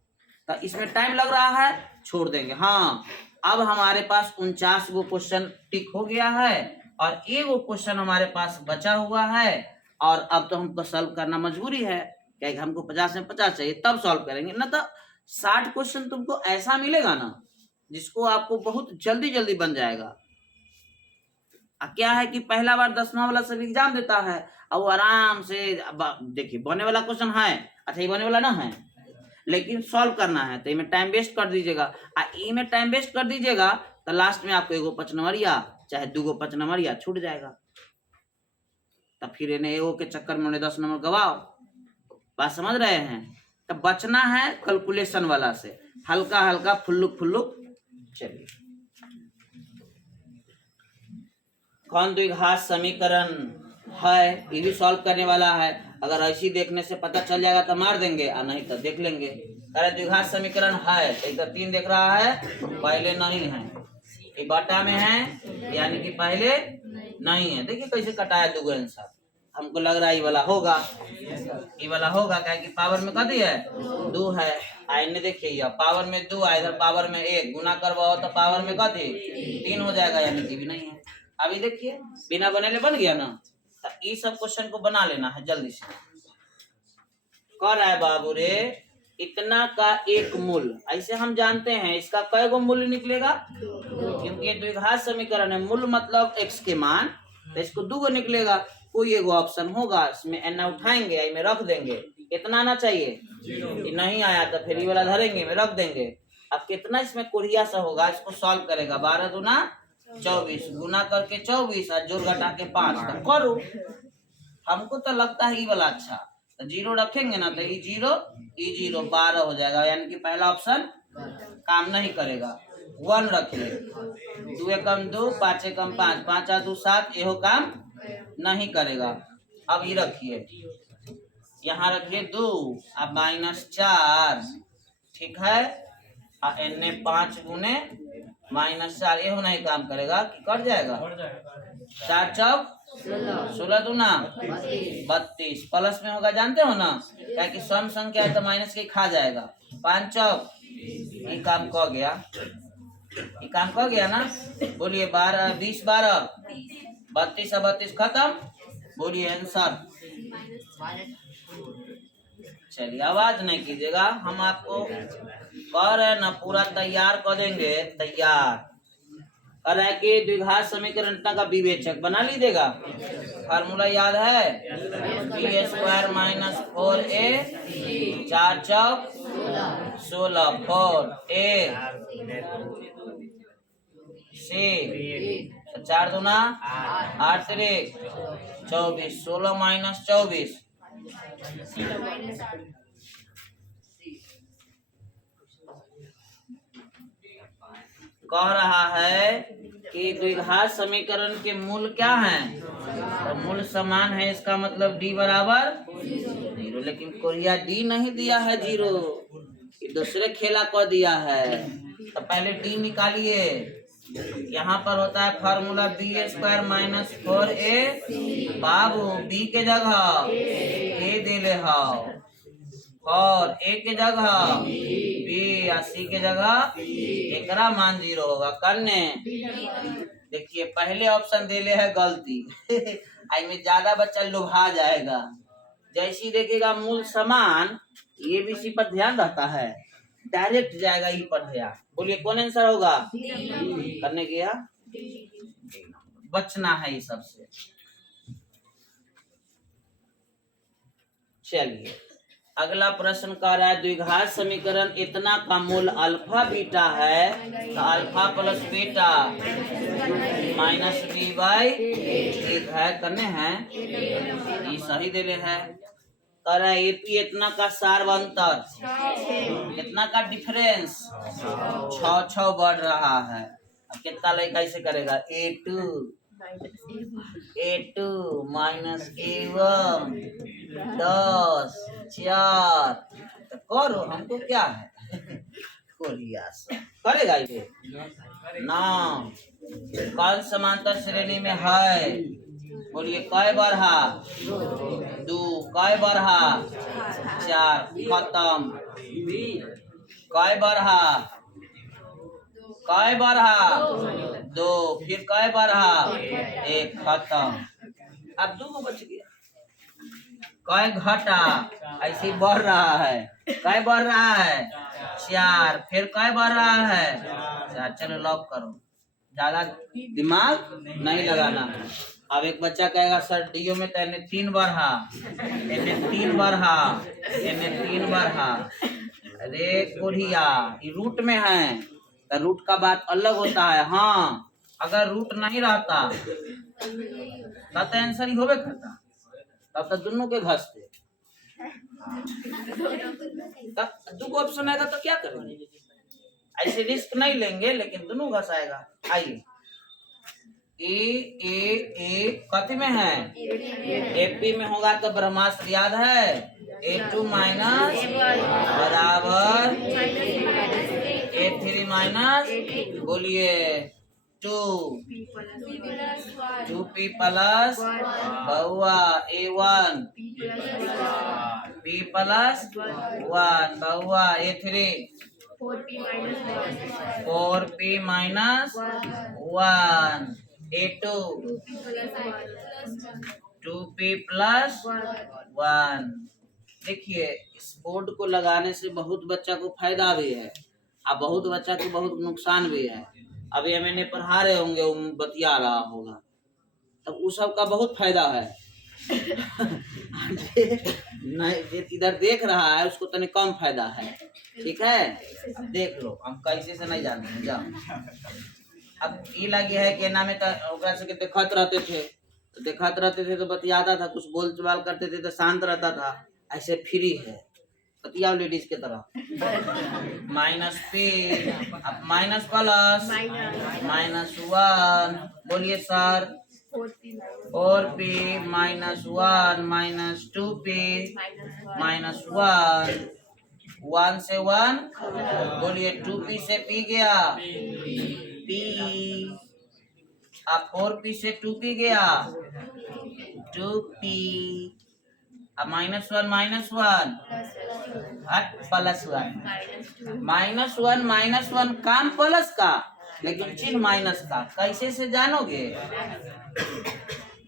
तो इसमें टाइम लग रहा है, छोड़ देंगे। हाँ, अब हमारे पास 49 गो क्वेश्चन टिक हो गया है और एक वो क्वेश्चन हमारे पास बचा हुआ है और अब तो हमको सॉल्व करना मजबूरी है, क्योंकि हमको 50 में 50 चाहिए, तब सॉल्व करेंगे ना। तो 60 क्वेश्चन तुमको ऐसा मिलेगा ना जिसको आपको बहुत जल्दी जल्दी बन जाएगा। क्या है कि पहला बार 10वां वाला सब एग्जाम देता है और वो आराम से, देखिए बने वाला क्वेश्चन है, अच्छा ये बने वाला ना है, लेकिन सॉल्व करना है तो इनमें टाइम वेस्ट कर दीजिएगा। इनमें टाइम वेस्ट कर दीजिएगा तो लास्ट में आपको एगो 5 नंबरिया चाहे 2 गो 5 नंबरिया छूट जाएगा। तब फिर इन्हें एगो के चक्कर में उन्हें 10 नंबर गवाओ। बात समझ रहे हैं? तब बचना है कैलकुलेशन वाला से, हल्का हल्का फुल्लुक फुल्लुक। चलिए, कौन द्विघात समीकरण है ये भी सॉल्व करने वाला है। अगर ऐसी देखने से पता चल जाएगा तो मार देंगे और नहीं तो देख लेंगे। अरे द्विघात समीकरण है तो 3 देख रहा है, पहले नहीं है, ये बाटा में है यानी कि पहले नहीं है। देखिए कैसे कटाया 2 आंसर। हमको लग रहा है ये वाला होगा, ये वाला होगा, क्या कि पावर में कथी है 2 है। आइने देखिए ये पावर में 2 है, इधर पावर में 1, गुना करवाओ तो पावर में कथी 3 हो जाएगा, यानी कि भी नहीं है। अभी देखिए बिना बनेले बन गया ना। तो ये सब क्वेश्चन को बना लेना है जल्दी से। कर रहा है बाबू रे इतना का एक मूल, ऐसे हम जानते हैं इसका कई गो मूल्य निकलेगा, क्योंकि ये द्विघात समीकरण है। मूल मतलब x के मान, तो इसको 2 गो निकलेगा। कोई एगो ऑप्शन होगा, इसमें n उठाएंगे, इसमें रख देंगे। कितना आना चाहिए, नहीं आया तो फिर ये वाला धरेंगे में रख देंगे। अब कितना इसमें कोरिया सा होगा, इसको सॉल्व करेगा। 12 दूना 24, गुना करके 24 और जोड़ घटा के 5 तो करो। हमको तो लगता है ये वाला अच्छा, तो 0 रखेंगे ना तो ये 0 12 हो जाएगा, यानी कि पहला ऑप्शन काम नहीं करेगा। 1 रखिए, 2 एकम 2, 5 एकम 5, 5 और 2 7, यहो काम नहीं करेगा। अब ये रखिए, यहाँ रखिए 2 अब -4, ठीक है। और n 5 गुने -4, यहो नहीं काम करेगा कि कट जाएगा। 4 चौक 16 दूना 32, प्लस में होगा जानते हो ना, क्या कि सम संख्या है तो माइनस के खा जाएगा। 5 चौक, ये काम कह गया, ये काम कह गया ना। बोलिए 12 20 12 32 और 32 खत्म, बोलिए आंसर। चलिए आवाज नहीं कीजिएगा, हम आपको कह रहे ना पूरा तैयार कर देंगे। तैयार कर रहा है कि द्विघात समीकरण का विवेचक बना लीजिएगा। फार्मूला याद है, b² - 4a, 4 चौक 16, 4a c 4 दूना 8 3 24, 16 - 24 कह रहा है कि द्विघात समीकरण के मूल क्या हैं, तो मूल समान है, इसका मतलब d बराबर 0। लेकिन कोरिया d नहीं दिया है 0, ये दूसरे खेला को दिया है। तो पहले d निकालिए। यहाँ पर होता है फार्मूला b² - 4a। बाबू b के जगह a दे ले हाउ, और a के जगह b या c के जगह एकरा मान 0 होगा। करने देखिए पहले ऑप्शन दे ले है गलती आई में ज्यादा बच्चा लुभा जाएगा। जैसी देखेगा मूल समान, ये भी इसी पर ध्यान रहता है, डायरेक्ट जाएगा ई पर ध्यान। बोलिए कौन आंसर होगा, करने गया बचना है ये सबसे। चलिए अगला प्रश्न कर रहा है द्विघात समीकरण इतना का मूल अल्फा बीटा है, तो अल्फा प्लस बीटा -b/1 है। करने हैं ये सही दे ले है। कर रहा है एपी इतना का सार्वंतर, इतना का डिफरेंस 6 बढ़ रहा है। अब कितना लड़का ऐसे करेगा, a2 माइनस a1 10 4, तो करो, हमको क्या है कोरिया करेगा ये ना। कौन समांतर श्रेणी में है, बोलिए कै बढ़ा 2, कै बढ़ा 4, खत्म काय बढ़ा, काय बढ़ा 2, फिर काय बढ़ा 1, खत्म। अब 2 बच गया। काय घटा, ऐसे बढ़ रहा है, काय बढ़ रहा है 4, फिर काय बढ़ रहा है 4। चलो लॉक करो, ज्यादा दिमाग नहीं लगाना। अब एक बच्चा कहेगा सर डीओ में तो इन्हें 3 बढ़ा, इन्हें 3 बढ़ा, इन्हें 3 बढ़ा। अरे कोढ़िया, ये रूट में है तो रूट का बात अलग होता है। हाँ, अगर रूट नहीं रहता तब तो आंसर ही होबे करता, तब तो दोनों के घसते। तब 2 ऑप्शन आएगा तो क्या करेंगे? ऐसे रिस्क नहीं लेंगे, लेकिन दोनों घसाएगा। आइए, ए कथी में है? एपी में होगा तो ब्रह्मास्त्र याद है, A2 माइनस बराबर A3 माइनस, बोलिए 2P प्लस बहुआ A1 P प्लस 1 बहुआ A3 4P minus 1 A2 2P plus 1। देखिए, इस बोर्ड को लगाने से बहुत बच्चा को फायदा भी है और बहुत बच्चा को बहुत नुकसान भी है। अभी मैंने पढ़ा रहे होंगे, वो बतिया रहा होगा, तब उस सब का बहुत फायदा है। नहीं, इधर देख रहा है उसको तनी कम फायदा है। ठीक है, अब देख लो, हम कैसे से नहीं जानते। जाओ, अब ये लगी है कि ना में से देखत रहते थे तो बतियाता था, कुछ बोल चाल करते थे तो शांत रहता था। ऐसे फ्री है, बतियाओ लेडीज की तरह। माइनस पे, अब माइनस प्लस -1, बोलिए sir 4P minus 1 minus 2P minus 1 से 1, बोलिए 2P से P गया P, अब 4P से 2P गया 2P, अब -1 -1 प्लस 1 -1 काम प्लस का, लेकिन चिन्ह माइनस का। कैसे से जानोगे?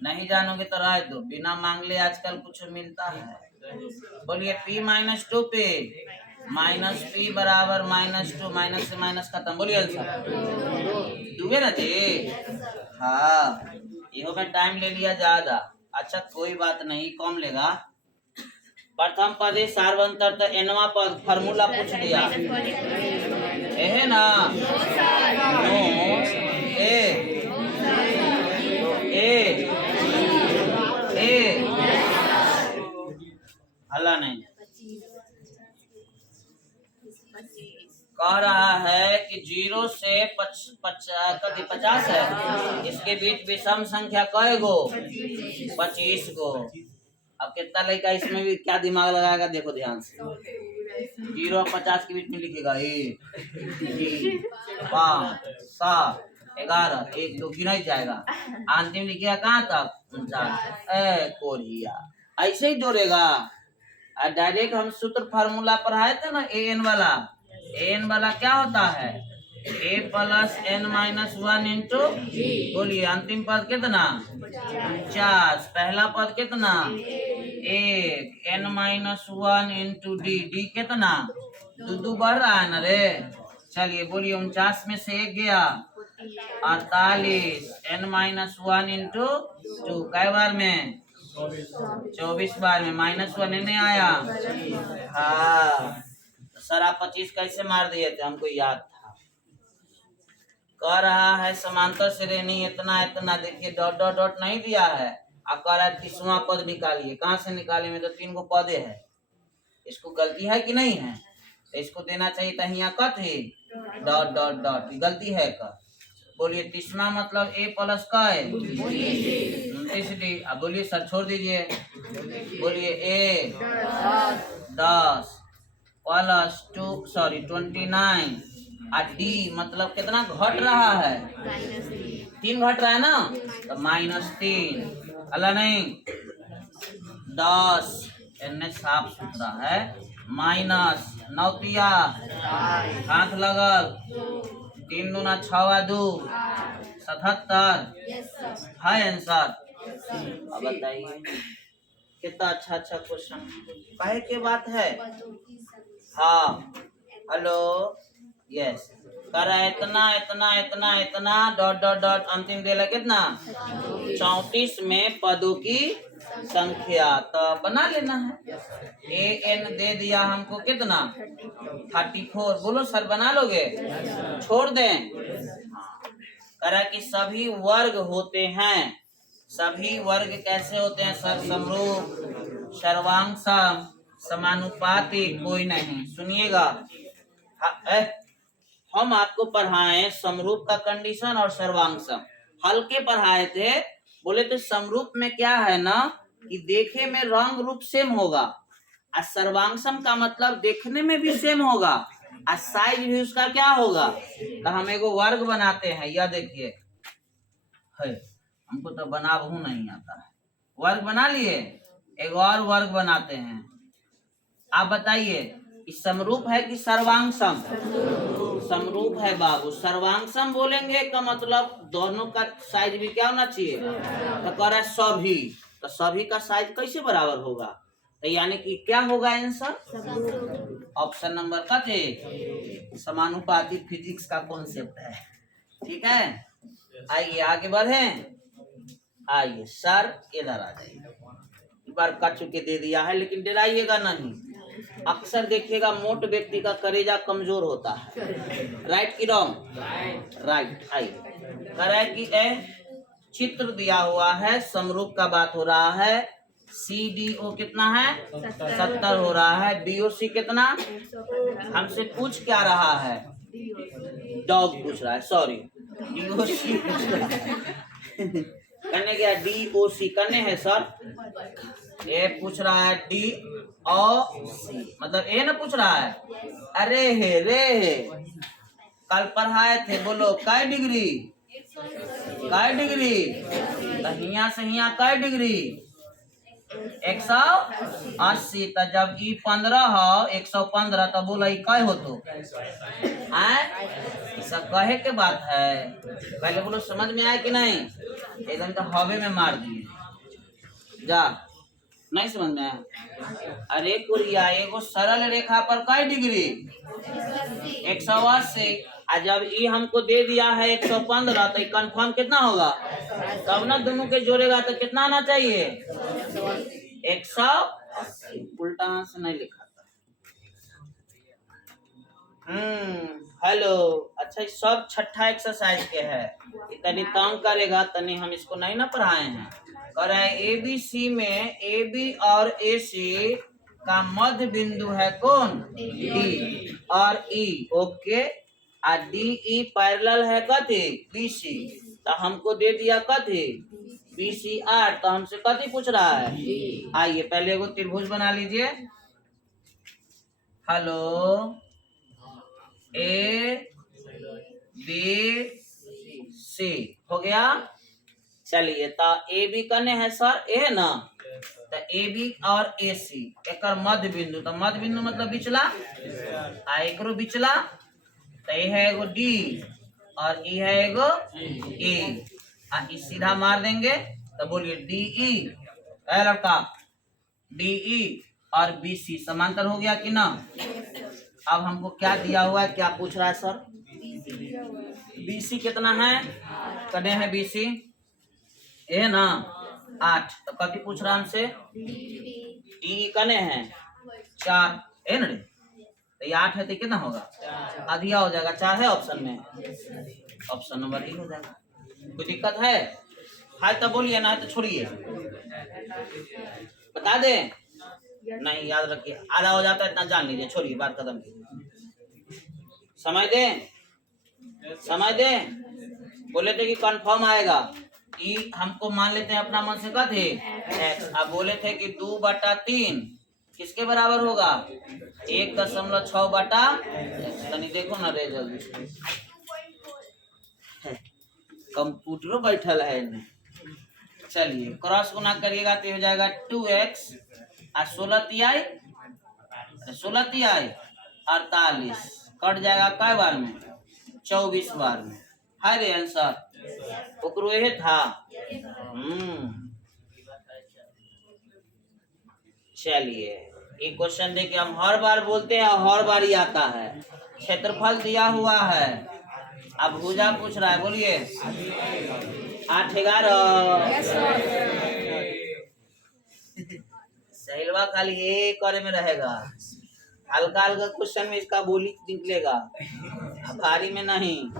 नहीं जानोगे तो रह दो, बिना मांगले आजकल कुछ मिलता है। बोलिए P minus 2P minus P बराबर -2, माइनस से माइनस खत्म। बोलिए दुबे ना जी। हाँ, ये में टाइम ले लिया ज्यादा, अच्छा कोई बात नहीं, कम लेगा। प्रथम पद सार्वंतर तो एनवा पद फार्मूला पूछ दिया है ना। नो ए हल्ला नहीं। कह रहा है कि 0 से 50 है, इसके बीच विषम संख्या कई गो? 25 गो। अब कितना लड़का इसमें भी क्या दिमाग लगाएगा, देखो ध्यान से। 0 और 50 के बीच में लिखेगा 1 2 5 7 11, 1 2 गिना ही जाएगा, अंतिम लिखेगा कहाँ तक 49। कोरिया ऐसे ही जोड़ेगा। और डायरेक्ट हम सूत्र फार्मूला पढ़ाए थे ना, एन वाला क्या होता है? A प्लस n-1 इंटू, बोलिए अंतिम पद कितना 49, पहला पद कितना 1, n-1 इंटू डी कितना 2 बढ़ रहा है ना रे। चलिए बोलिए 49 में से 1 गया 48, n-1 इंटू 2 कई बार में 24 बार में, -1 नहीं आया। हाँ, सर आप 25 कैसे मार दिए थे, हमको याद था। कह रहा है समांतर श्रेणी इतना इतना, देखिए डॉट डॉट डॉट नहीं दिया है। अब कह रहा है 30वां पद निकालिए। कहाँ से निकाले? में तो 3 गो पदे है, इसको गलती है कि नहीं है? तो इसको देना चाहिए था यहाँ कट ही डॉट डॉट डॉट, गलती है का। बोलिए 30वां मतलब A प्लस का है 29D। अब बोलिए सर छोड़ दीजिए, बोलिए A 10 प्लस 29 और D मतलब कितना घट रहा है? 3 घट रहा है ना, तो -3 अल्लाह नहीं 10, इनने साफ सुथरा है माइनस 9 तिया हाथ लगल 3 दूना 6 2 77 है आंसर। अब बताइए कितना अच्छा क्वेश्चन काहे के बात है। हाँ हेलो यस कर रहा है इतना इतना इतना इतना डॉट डॉट डॉट अंतिम दे लगे कितना 34 में पदों की संख्या तो बना लेना है। ए एन दे दिया हमको कितना 34 बोलो सर बना लोगे छोड़ दें। कह रहा है कि सभी वर्ग होते हैं। सभी वर्ग कैसे होते हैं सर समरूप सर्वांगसम समानुपातिक कोई नहीं। सुनिएगा हम आपको पढ़ाएं समरूप का कंडीशन और सर्वांगसम हल्के पढ़ाए थे। बोले तो समरूप में क्या है ना कि देखे में रंग रूप सेम होगा और सर्वांगसम का मतलब देखने में भी सेम होगा और साइज भी उसका क्या होगा। तो हम एगो वर्ग बनाते हैं यह देखिए है हमको तो बनाबहू नहीं आता है। वर्ग बना लिए एक और वर्ग बनाते हैं। आप बताइए इस समरूप है कि सर्वांगसम। समरूप है बाबू। सर्वांगसम बोलेंगे का मतलब दोनों का साइज भी क्या होना चाहिए। तो कह रहा है सभी तो सभी का साइज कैसे बराबर होगा तो यानी कि क्या होगा आंसर ऑप्शन नंबर का थे समानुपातिक फिजिक्स का कॉन्सेप्ट है। ठीक है आइए आगे बढ़े। आइए सर इधर आ जाइए। एक बार कट चुके दे दिया है लेकिन डराइएगा नहीं। अक्सर देखिएगा मोट व्यक्ति का कलेजा कमजोर होता है। राइट की रॉन्ग राइट। आइए कह रहा है कि चित्र दिया हुआ है समरूप का बात हो रहा है। CDO कितना है 70 हो रहा है। DOC कितना हमसे पूछ क्या रहा है डॉग पूछ रहा है सॉरी DOC पूछ रहा है करने क्या DOC करने हैं सर। ये पूछ रहा है DOC मतलब ए ना पूछ रहा है। अरे हे रे हे कल पढ़ाए थे बोलो कै डिग्री हिया से हिया कै डिग्री 180। तो जब ई 15 हो 115 तो बोला कै हो तो सब कहे के बात है। पहले बोलो समझ में आया कि नहीं एकदम तो हवे में मार दिए जा नहीं समझ में आया। अरे कुरिया एगो सरल रेखा पर कै डिग्री 180 और जब ई हमको दे दिया है 115 तो कंफर्म कितना होगा तब ना दोनों के जोड़ेगा तो कितना आना चाहिए 180। उल्टा से नहीं लिखा था। हेलो अच्छा सब छठा एक्सरसाइज के है तनी तंग करेगा तनी हम इसको नहीं ना पढ़ाए हैं। कह रहे हैं ABC में AB और AC का मध्य बिंदु है कौन D और E ओके और DE पैरेलल है कथी BC। तो हमको दे दिया कथी BC 8 तो हमसे कथी पूछ रहा है। आइए पहले एगो त्रिभुज बना लीजिए। हेलो A B C हो गया। चलिए तो AB करने हैं सर ए ना तो AB और AC एक मध्य बिंदु तो मध्य बिंदु मतलब बिचला आ एकरो बिचला तो ये है एगो D और ये है एगो A इस सीधा मार देंगे तो बोलिए DE है लड़का DE और BC समांतर हो गया कि ना। अब हमको क्या दिया हुआ है क्या पूछ रहा है सर BC कितना है कने है BC ये ना 8 तो कभी पूछ रहा हमसे DE कने है 4 है ना तो ये 8 है तो कितना होगा आधिया हो जाएगा 4 है ऑप्शन में ऑप्शन नंबर E हो जाएगा। कोई दिक्कत है तो बोलिए ना तो छोड़िए बता दे नहीं याद रखिए आधा हो जाता है इतना जान लीजिए छोड़िए बात खत्म की। समय दे बोले थे कि कंफर्म आएगा ई हमको मान लेते हैं अपना मन से क्या थे x अब बोले थे कि 2/3 किसके बराबर होगा 1.6 तनी देखो ना रे जल्दी कंप्यूटर बैठल है इन्हें। चलिए क्रॉस गुना करिएगा तो हो जाएगा 2x और 16 तिहाई 16 तिया 48 कट जाएगा कै बार में 24 बार में है रे आंसर ओकरो यही था। चलिए ये क्वेश्चन देखिए हम हर बार बोलते हैं हर बार ही आता है। क्षेत्रफल दिया हुआ है अब भुजा पूछ रहा है बोलिए 8 11 सहेलवा खाली ये करे में रहेगा हल्का हल्का क्वेश्चन में इसका बोली निकलेगा भारी में नहीं।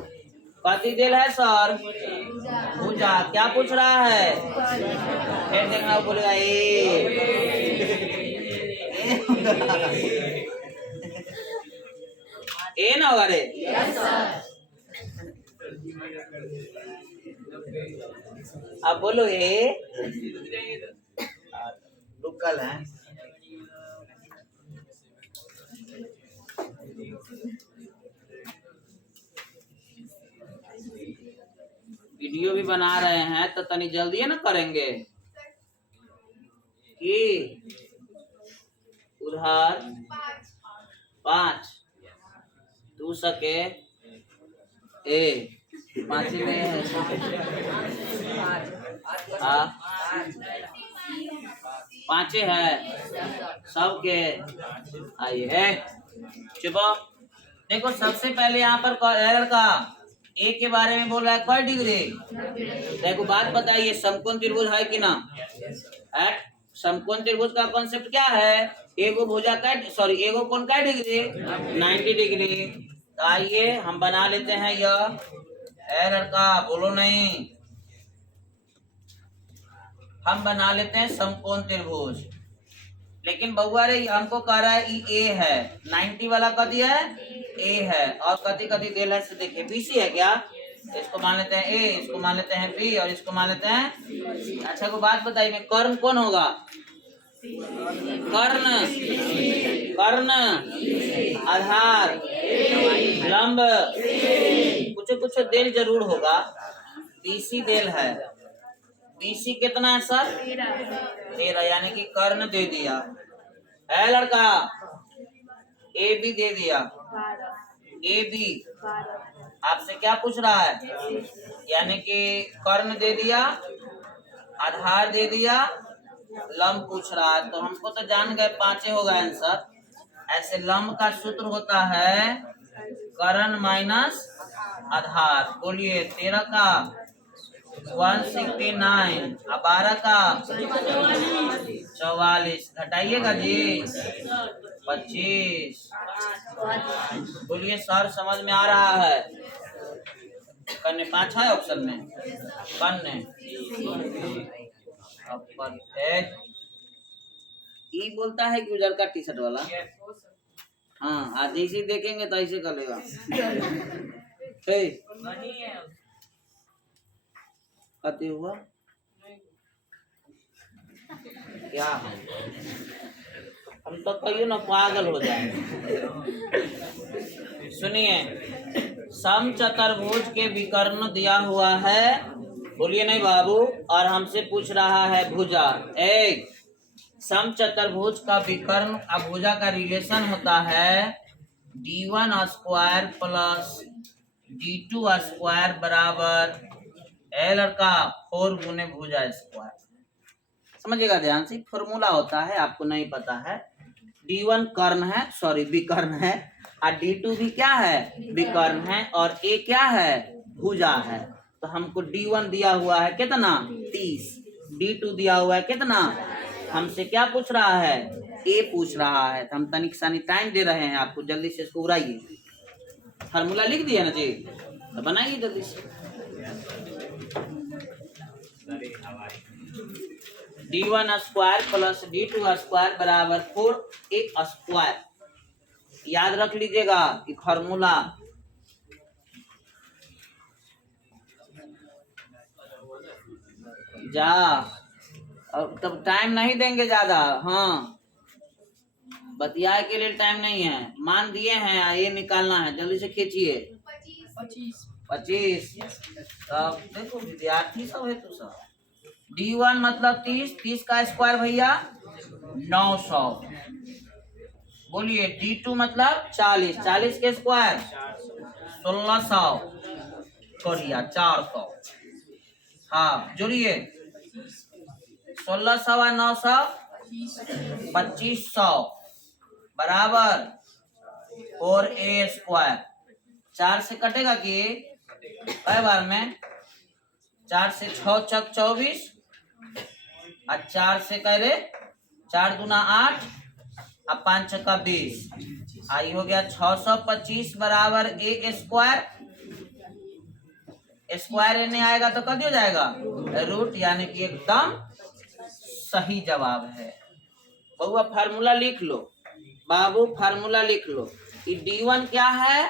कथी दिल है सर भुजा क्या पूछ रहा है फिर देखना बोलेगा ए ना होगा रे अब बोलो ए रुकल है वीडियो भी बना रहे हैं तो तनी जल्दी है ना करेंगे कि उधार 5 तू सके ए 5 में है 5 है सबके आइए है चुपो। देखो सबसे पहले यहाँ पर एरर का ए के बारे में बोल रहा है कै डिग्री। देखो बात बताइए समकोण त्रिभुज है कि ना एट समकोण त्रिभुज का कॉन्सेप्ट क्या है एगो भुजा का सॉरी एगो कोण का डिग्री 90 डिग्री। तो आइए हम बना लेते हैं यह एरर का बोलो नहीं हम बना लेते हैं समकोण त्रिभुज। लेकिन बउआ रे हमको कह रहा है ए है 90 वाला कथी है ए है और कथी कथी दिल है से देखिए बीसी है क्या इसको मान लेते हैं ए इसको मान लेते हैं बी और इसको मान लेते हैं। अच्छा को बात बताइए कर्ण कौन होगा कर्ण कर्ण आधार लंब कुछ कुछ दिल जरूर होगा। बीसी दिल है बीसी कितना है सर 13 यानी कि कर्ण दे दिया है लड़का ए बी दे दिया ए बी आपसे क्या पूछ रहा है यानी कि कर्ण दे दिया आधार दे दिया लंब पूछ रहा है। तो हमको तो जान गए 5 होगा आंसर। ऐसे लंब का सूत्र होता है कर्ण माइनस आधार। बोलिए 13 का 169 अब 12 का 44 घटाइएगा जी 25। बोलिए सर समझ में आ रहा है करने 5 है ऑप्शन में करने ई बोलता है कि उजर का टी शर्ट वाला हाँ आज इसी देखेंगे तो ऐसे कर लेगा कते हुआ क्या हम तो कहियो ना पागल हो जाएंगे। सुनिए सम चतुर्भुज के विकर्ण दिया हुआ है बोलिए नहीं बाबू और हमसे पूछ रहा है भुजा। एक सम चतुर्भुज का विकर्ण और भुजा का रिलेशन होता है d1 square plus d2 square बराबर एल का 4 गुने भुजा स्क्वायर। समझिएगा ध्यान से फॉर्मूला होता है आपको नहीं पता है। d1 कर्ण है सॉरी विकर्ण है और d2 भी क्या है विकर्ण है और a क्या है भुजा है। तो हमको d1 दिया हुआ है कितना 30 d2 दिया हुआ है कितना हमसे क्या पूछ रहा है a पूछ रहा है। तो हम तनिक सानी टाइम दे रहे हैं आपको जल्दी से इसको उड़ाइए। फार्मूला लिख दिया ना जी तो बनाइए जल्दी से। d1 square plus d2 square बराबर 4a स्क्वायर। याद रख लीजिएगा कि फार्मूला जा अब तब टाइम नहीं देंगे ज्यादा हाँ बतियाए के लिए टाइम नहीं है मान दिए हैं ये निकालना है जल्दी से खींचिए 25। तब देखो विद्यार्थी सब है तो सब d1 मतलब 30 का स्क्वायर भैया 900 बोलिए D2 मतलब 40, 40 के स्क्वायर 1600 करिया 400। हाँ जोड़िए 1600 और 900 2500 बराबर 4A स्क्वायर। 4 से कटेगा कि कई बार में 4 से 6 चक 24 और 4 से करे 4 दूना 8 और 5 चक्का 20 आई हो गया 625 बराबर A स्क्वायर। स्क्वायर एने आएगा तो कद हो जाएगा रूट, यानी कि एकदम सही जवाब है। बउआ फार्मूला लिख लो, बाबू फार्मूला लिख लो कि D1 क्या है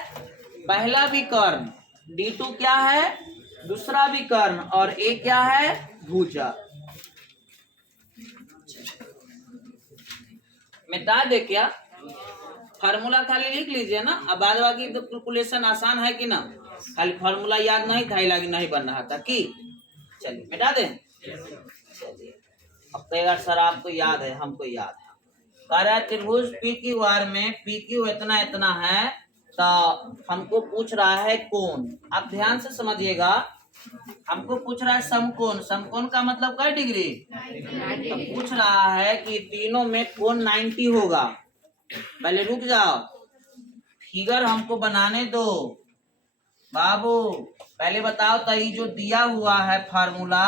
पहला विकर्ण, D2 क्या है दूसरा विकर्ण और A क्या है भुजा। मिटा दे क्या? फार्मूला खाली लिख लीजिए ना, अब बाद बाकी तो कैलकुलेशन आसान है कि ना, खाली फार्मूला याद नहीं था लगी नहीं बन रहा था कि चलिए मिटा दें। चलिए अब कहेगा सर आपको याद है, हमको याद है। कह रहा है त्रिभुज PQR में PQ इतना इतना है तो हमको पूछ रहा है कोण। आप ध्यान से समझिएगा, हमको पूछ रहा है समकोण। समकोण का मतलब क्या डिग्री, तो पूछ रहा है कि तीनों में कोण 90 होगा। पहले रुक जाओ, फिगर हमको बनाने दो बाबू। पहले बताओ तो ये जो दिया हुआ है फार्मूला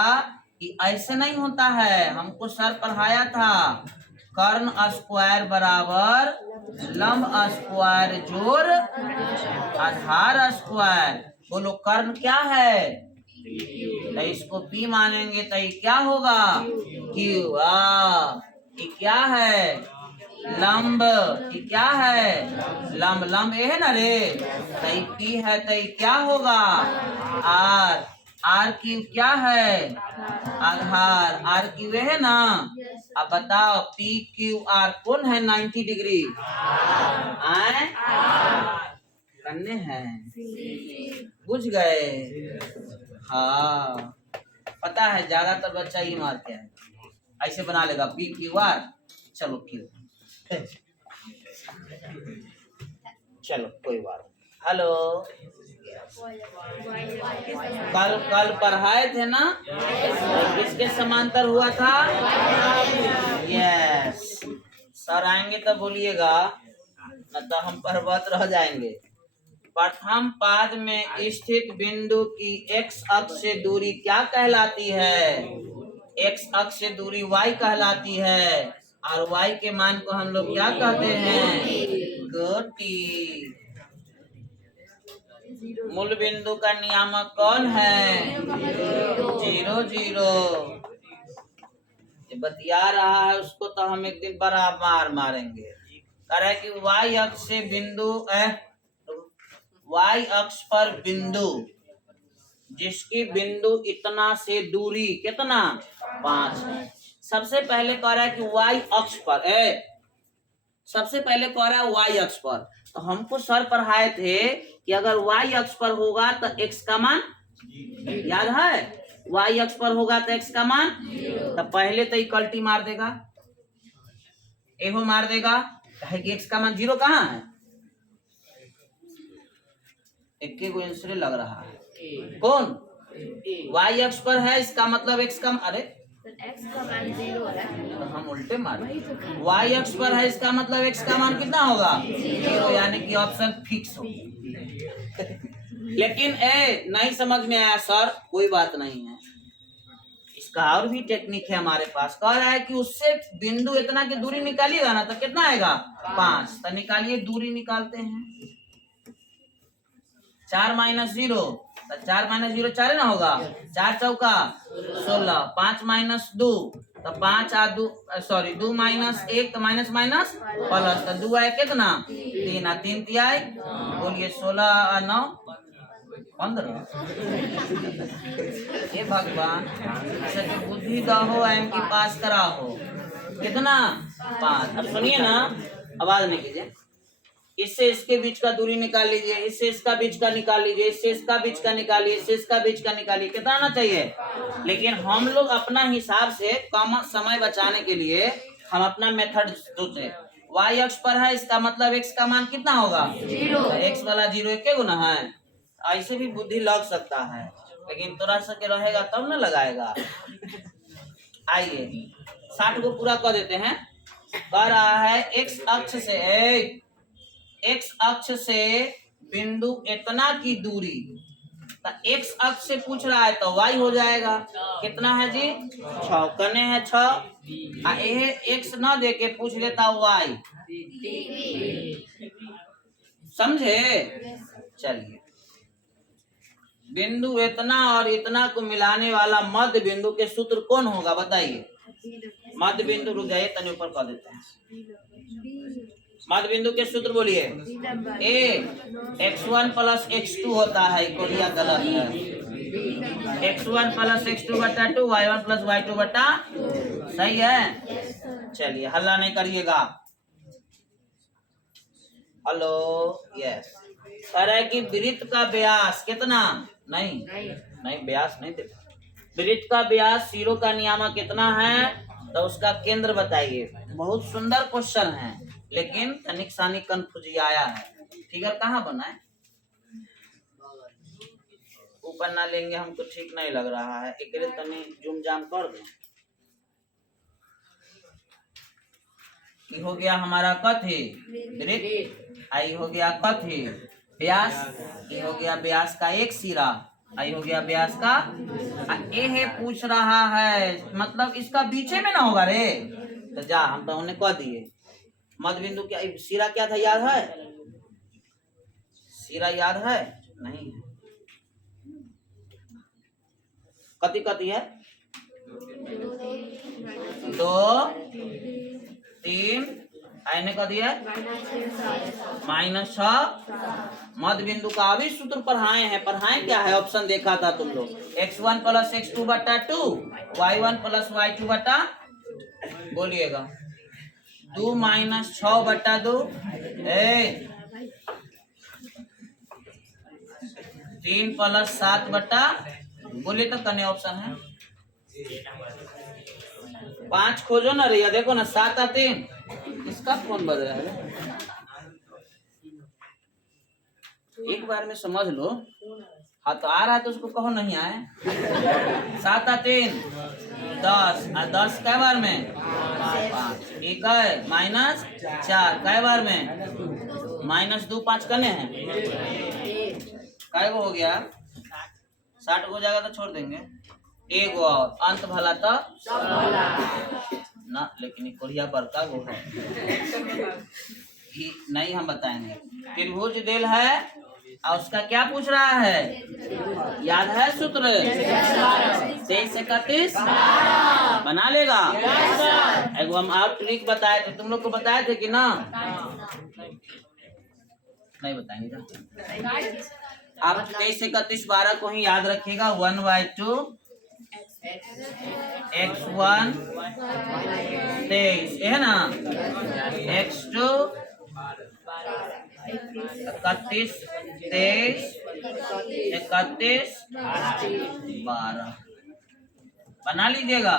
कि ऐसे नहीं होता है, हमको सर पढ़ाया था कर्ण स्क्वायर बराबर लंब स्क्वायर जोड़ आधार स्क्वायर। बोलो कर्ण क्या है, तो इसको P मानेंगे तो ये क्या होगा Q। ये क्या है लंब, ये क्या है लंब, लंब ये है ना रे, तो ये P है तो ये क्या होगा R। R क्यू क्या है आधार, R क्यू है ना। अब बताओ PQR कौन है 90 डिग्री आए करने हैं, बुझ गए। हाँ पता है ज्यादातर बच्चा ही मारते हैं, ऐसे बना लेगा PQR। चलो क्यों चलो कोई बात। हेलो कल पढ़ाए थे ना, किसके समांतर हुआ था? यस सर आएंगे तो बोलिएगा, न तो हम पर्वत रह जाएंगे। प्रथम पाद में स्थित बिंदु की x अक्ष से दूरी क्या कहलाती है? x अक्ष से दूरी y कहलाती है और y के मान को हम लोग क्या कहते हैं? कोटि। मूल बिंदु का नियामक कौन है? 0 0। ये बतिया रहा है उसको तो हम एक दिन बड़ा मार मारेंगे। कह रहे कि y अक्ष से बिंदु y अक्ष पर बिंदु जिसकी बिंदु इतना से दूरी कितना 5 है। सबसे पहले कह रहा है कि y अक्ष पर सबसे पहले कह रहा है y अक्ष पर, तो हमको सर पढ़ाए थे कि अगर y अक्ष पर होगा तो x का मान याद है, y अक्ष पर होगा तो x का मान, तो पहले तो इक्वलिटी मार देगा, एहो मार देगा, कहे कि x का मान 0 कहाँ है, एक को आंसर लग रहा है कौन y अक्ष पर है, इसका मतलब x का, अरे x का मान 0 है तो हम उल्टे मार, y अक्ष पर है इसका मतलब x का मान कितना होगा 0, यानी कि ऑप्शन फिक्स हो। लेकिन नहीं समझ में आया सर, कोई बात नहीं है, इसका और भी टेक्निक है हमारे पास। कह रहा है कि उससे बिंदु इतना की दूरी निकालिएगा ना तो कितना आएगा 5, तो निकालिए, दूरी निकालते हैं। 4 - 0 तो 4 - 0 4 ना होगा, 4 चौका 16, 5 - 2 तो 5 आ 2 सॉरी 2 - 1 तो माइनस माइनस प्लस, तो 2 आए कितना 3 आ 3 तिहाई, बोलिए 16 और 9 15। हे भगवान सच बुद्धि दहो एम की पास करा हो, कितना 5। अब सुनिए ना, आवाज नहीं कीजिए। इससे इसके बीच का दूरी निकाल लीजिए, इससे इसका बीच का निकाल लीजिए, इससे इसका बीच का निकालिए, इससे इसका बीच का निकालिए, कितना आना चाहिए। लेकिन हम लोग अपना हिसाब से कम समय बचाने के लिए हम अपना मेथड सोचे y अक्ष पर है, इसका मतलब x का मान कितना होगा? 0। x वाला 0 1 गुना है। ऐसे भी बुद्धि लग सकता है, लेकिन तोरा सा के रहेगा तब ना लगाएगा। आइए 60 को पूरा कर देते हैं। कह रहा है x अक्ष से बिंदु इतना की दूरी, तो x अक्ष से पूछ रहा है तो y हो जाएगा। कितना है जी? 6 कने है 6। x ना दे के पूछ लेता y, समझे? चलिए, बिंदु इतना और इतना को मिलाने वाला मध्य बिंदु के सूत्र कौन होगा बताइए? मध्य बिंदु, रुक जाइए तने ऊपर कर देते हैं। मध्य बिंदु के सूत्र बोलिए। x1 प्लस x2 होता है, कोरिया गलत है। x1 प्लस x2 बटा 2, y1 प्लस y2 बटा, सही है। चलिए हल्ला नहीं करिएगा। Hello, yes. कह रहा है कि वृत्त का व्यास कितना? नहीं व्यास नहीं देता। वृत्त का व्यास सिरों का नियामक कितना है तो उसका केंद्र बताइए। बहुत सुंदर क्वेश्चन है, लेकिन तनिक सानी कंफ्यूज आया है। फिगर कहाँ बना है? ऊपर ना लेंगे हमको ठीक नहीं लग रहा है। एक तनी जूम जाम कर दो। ये हो गया हमारा कथी? वृत्त। आई हो गया कथी? व्यास। ये हो गया व्यास का एक सिरा। आई हो गया व्यास का। ये पूछ रहा है, मतलब इसका बीचे में ना होगा रे। तो जा, हम तो उन्हें कह दिए। मध्य बिंदु क्या सिरा क्या था, याद है? सिरा याद है? नहीं है। कति कति है? 2 3 आने का दिया -6। मध्य बिंदु का अभी सूत्र पढ़ाए क्या है? ऑप्शन देखा था तुम लोग। x1 प्लस x2 बटा 2, y1 प्लस y2 बटा, बोलिएगा 2 - 6 बटा 2, 3 प्लस 7 बटा, बोलिए तो कने ऑप्शन है 5 खोजो ना भैया। देखो ना 7 और 3, इसका कौन बज रहा है? एक बार में समझ लो। हाँ तो आ रहा है तो उसको कहो नहीं आए। 7 और 3 10, और 10 कै बार में? 5। एक है -4 कै बार में? -2 5 कने हैं, कै गो हो गया? 60 हो जाएगा तो छोड़ देंगे। एगो और अंत भला तो ना, लेकिन कोरिया बड़का गो है नहीं, हम बताएंगे। त्रिभुज देल है और उसका क्या पूछ रहा है? याद है सूत्र? 23 से 31 बना लेगा। एगो हम और ट्रिक बताए थे, तुम लोग को बताए थे कि ना? नहीं बताएंगे। आप 23 से 31 12 को ही याद रखिएगा। 1/2 x1 23 है ना, x2 31 23 31 12 बना लीजिएगा।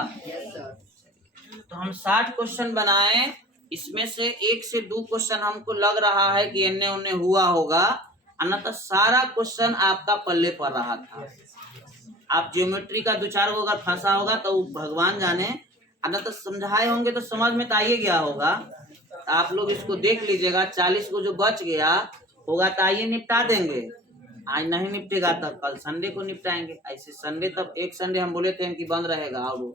तो हम 60 क्वेश्चन बनाए, इसमें से 1 से 2 क्वेश्चन हमको लग रहा है कि इन्ने उन्ने हुआ होगा, अन्यथा सारा क्वेश्चन आपका पल्ले पर रहा था। आप ज्योमेट्री का 2-4 को अगर फंसा होगा तो भगवान जाने, अन्यथा समझाए होंगे तो समझ में तो आइए गया होगा। तो आप लोग इसको देख लीजिएगा। 40 को जो बच गया होगा तो आइए निपटा देंगे। आज नहीं निपटेगा तो कल संडे को निपटाएंगे। ऐसे संडे तब एक संडे हम बोले थे कि बंद रहेगा। और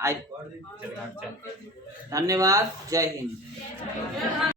आज धन्यवाद, जय हिंद।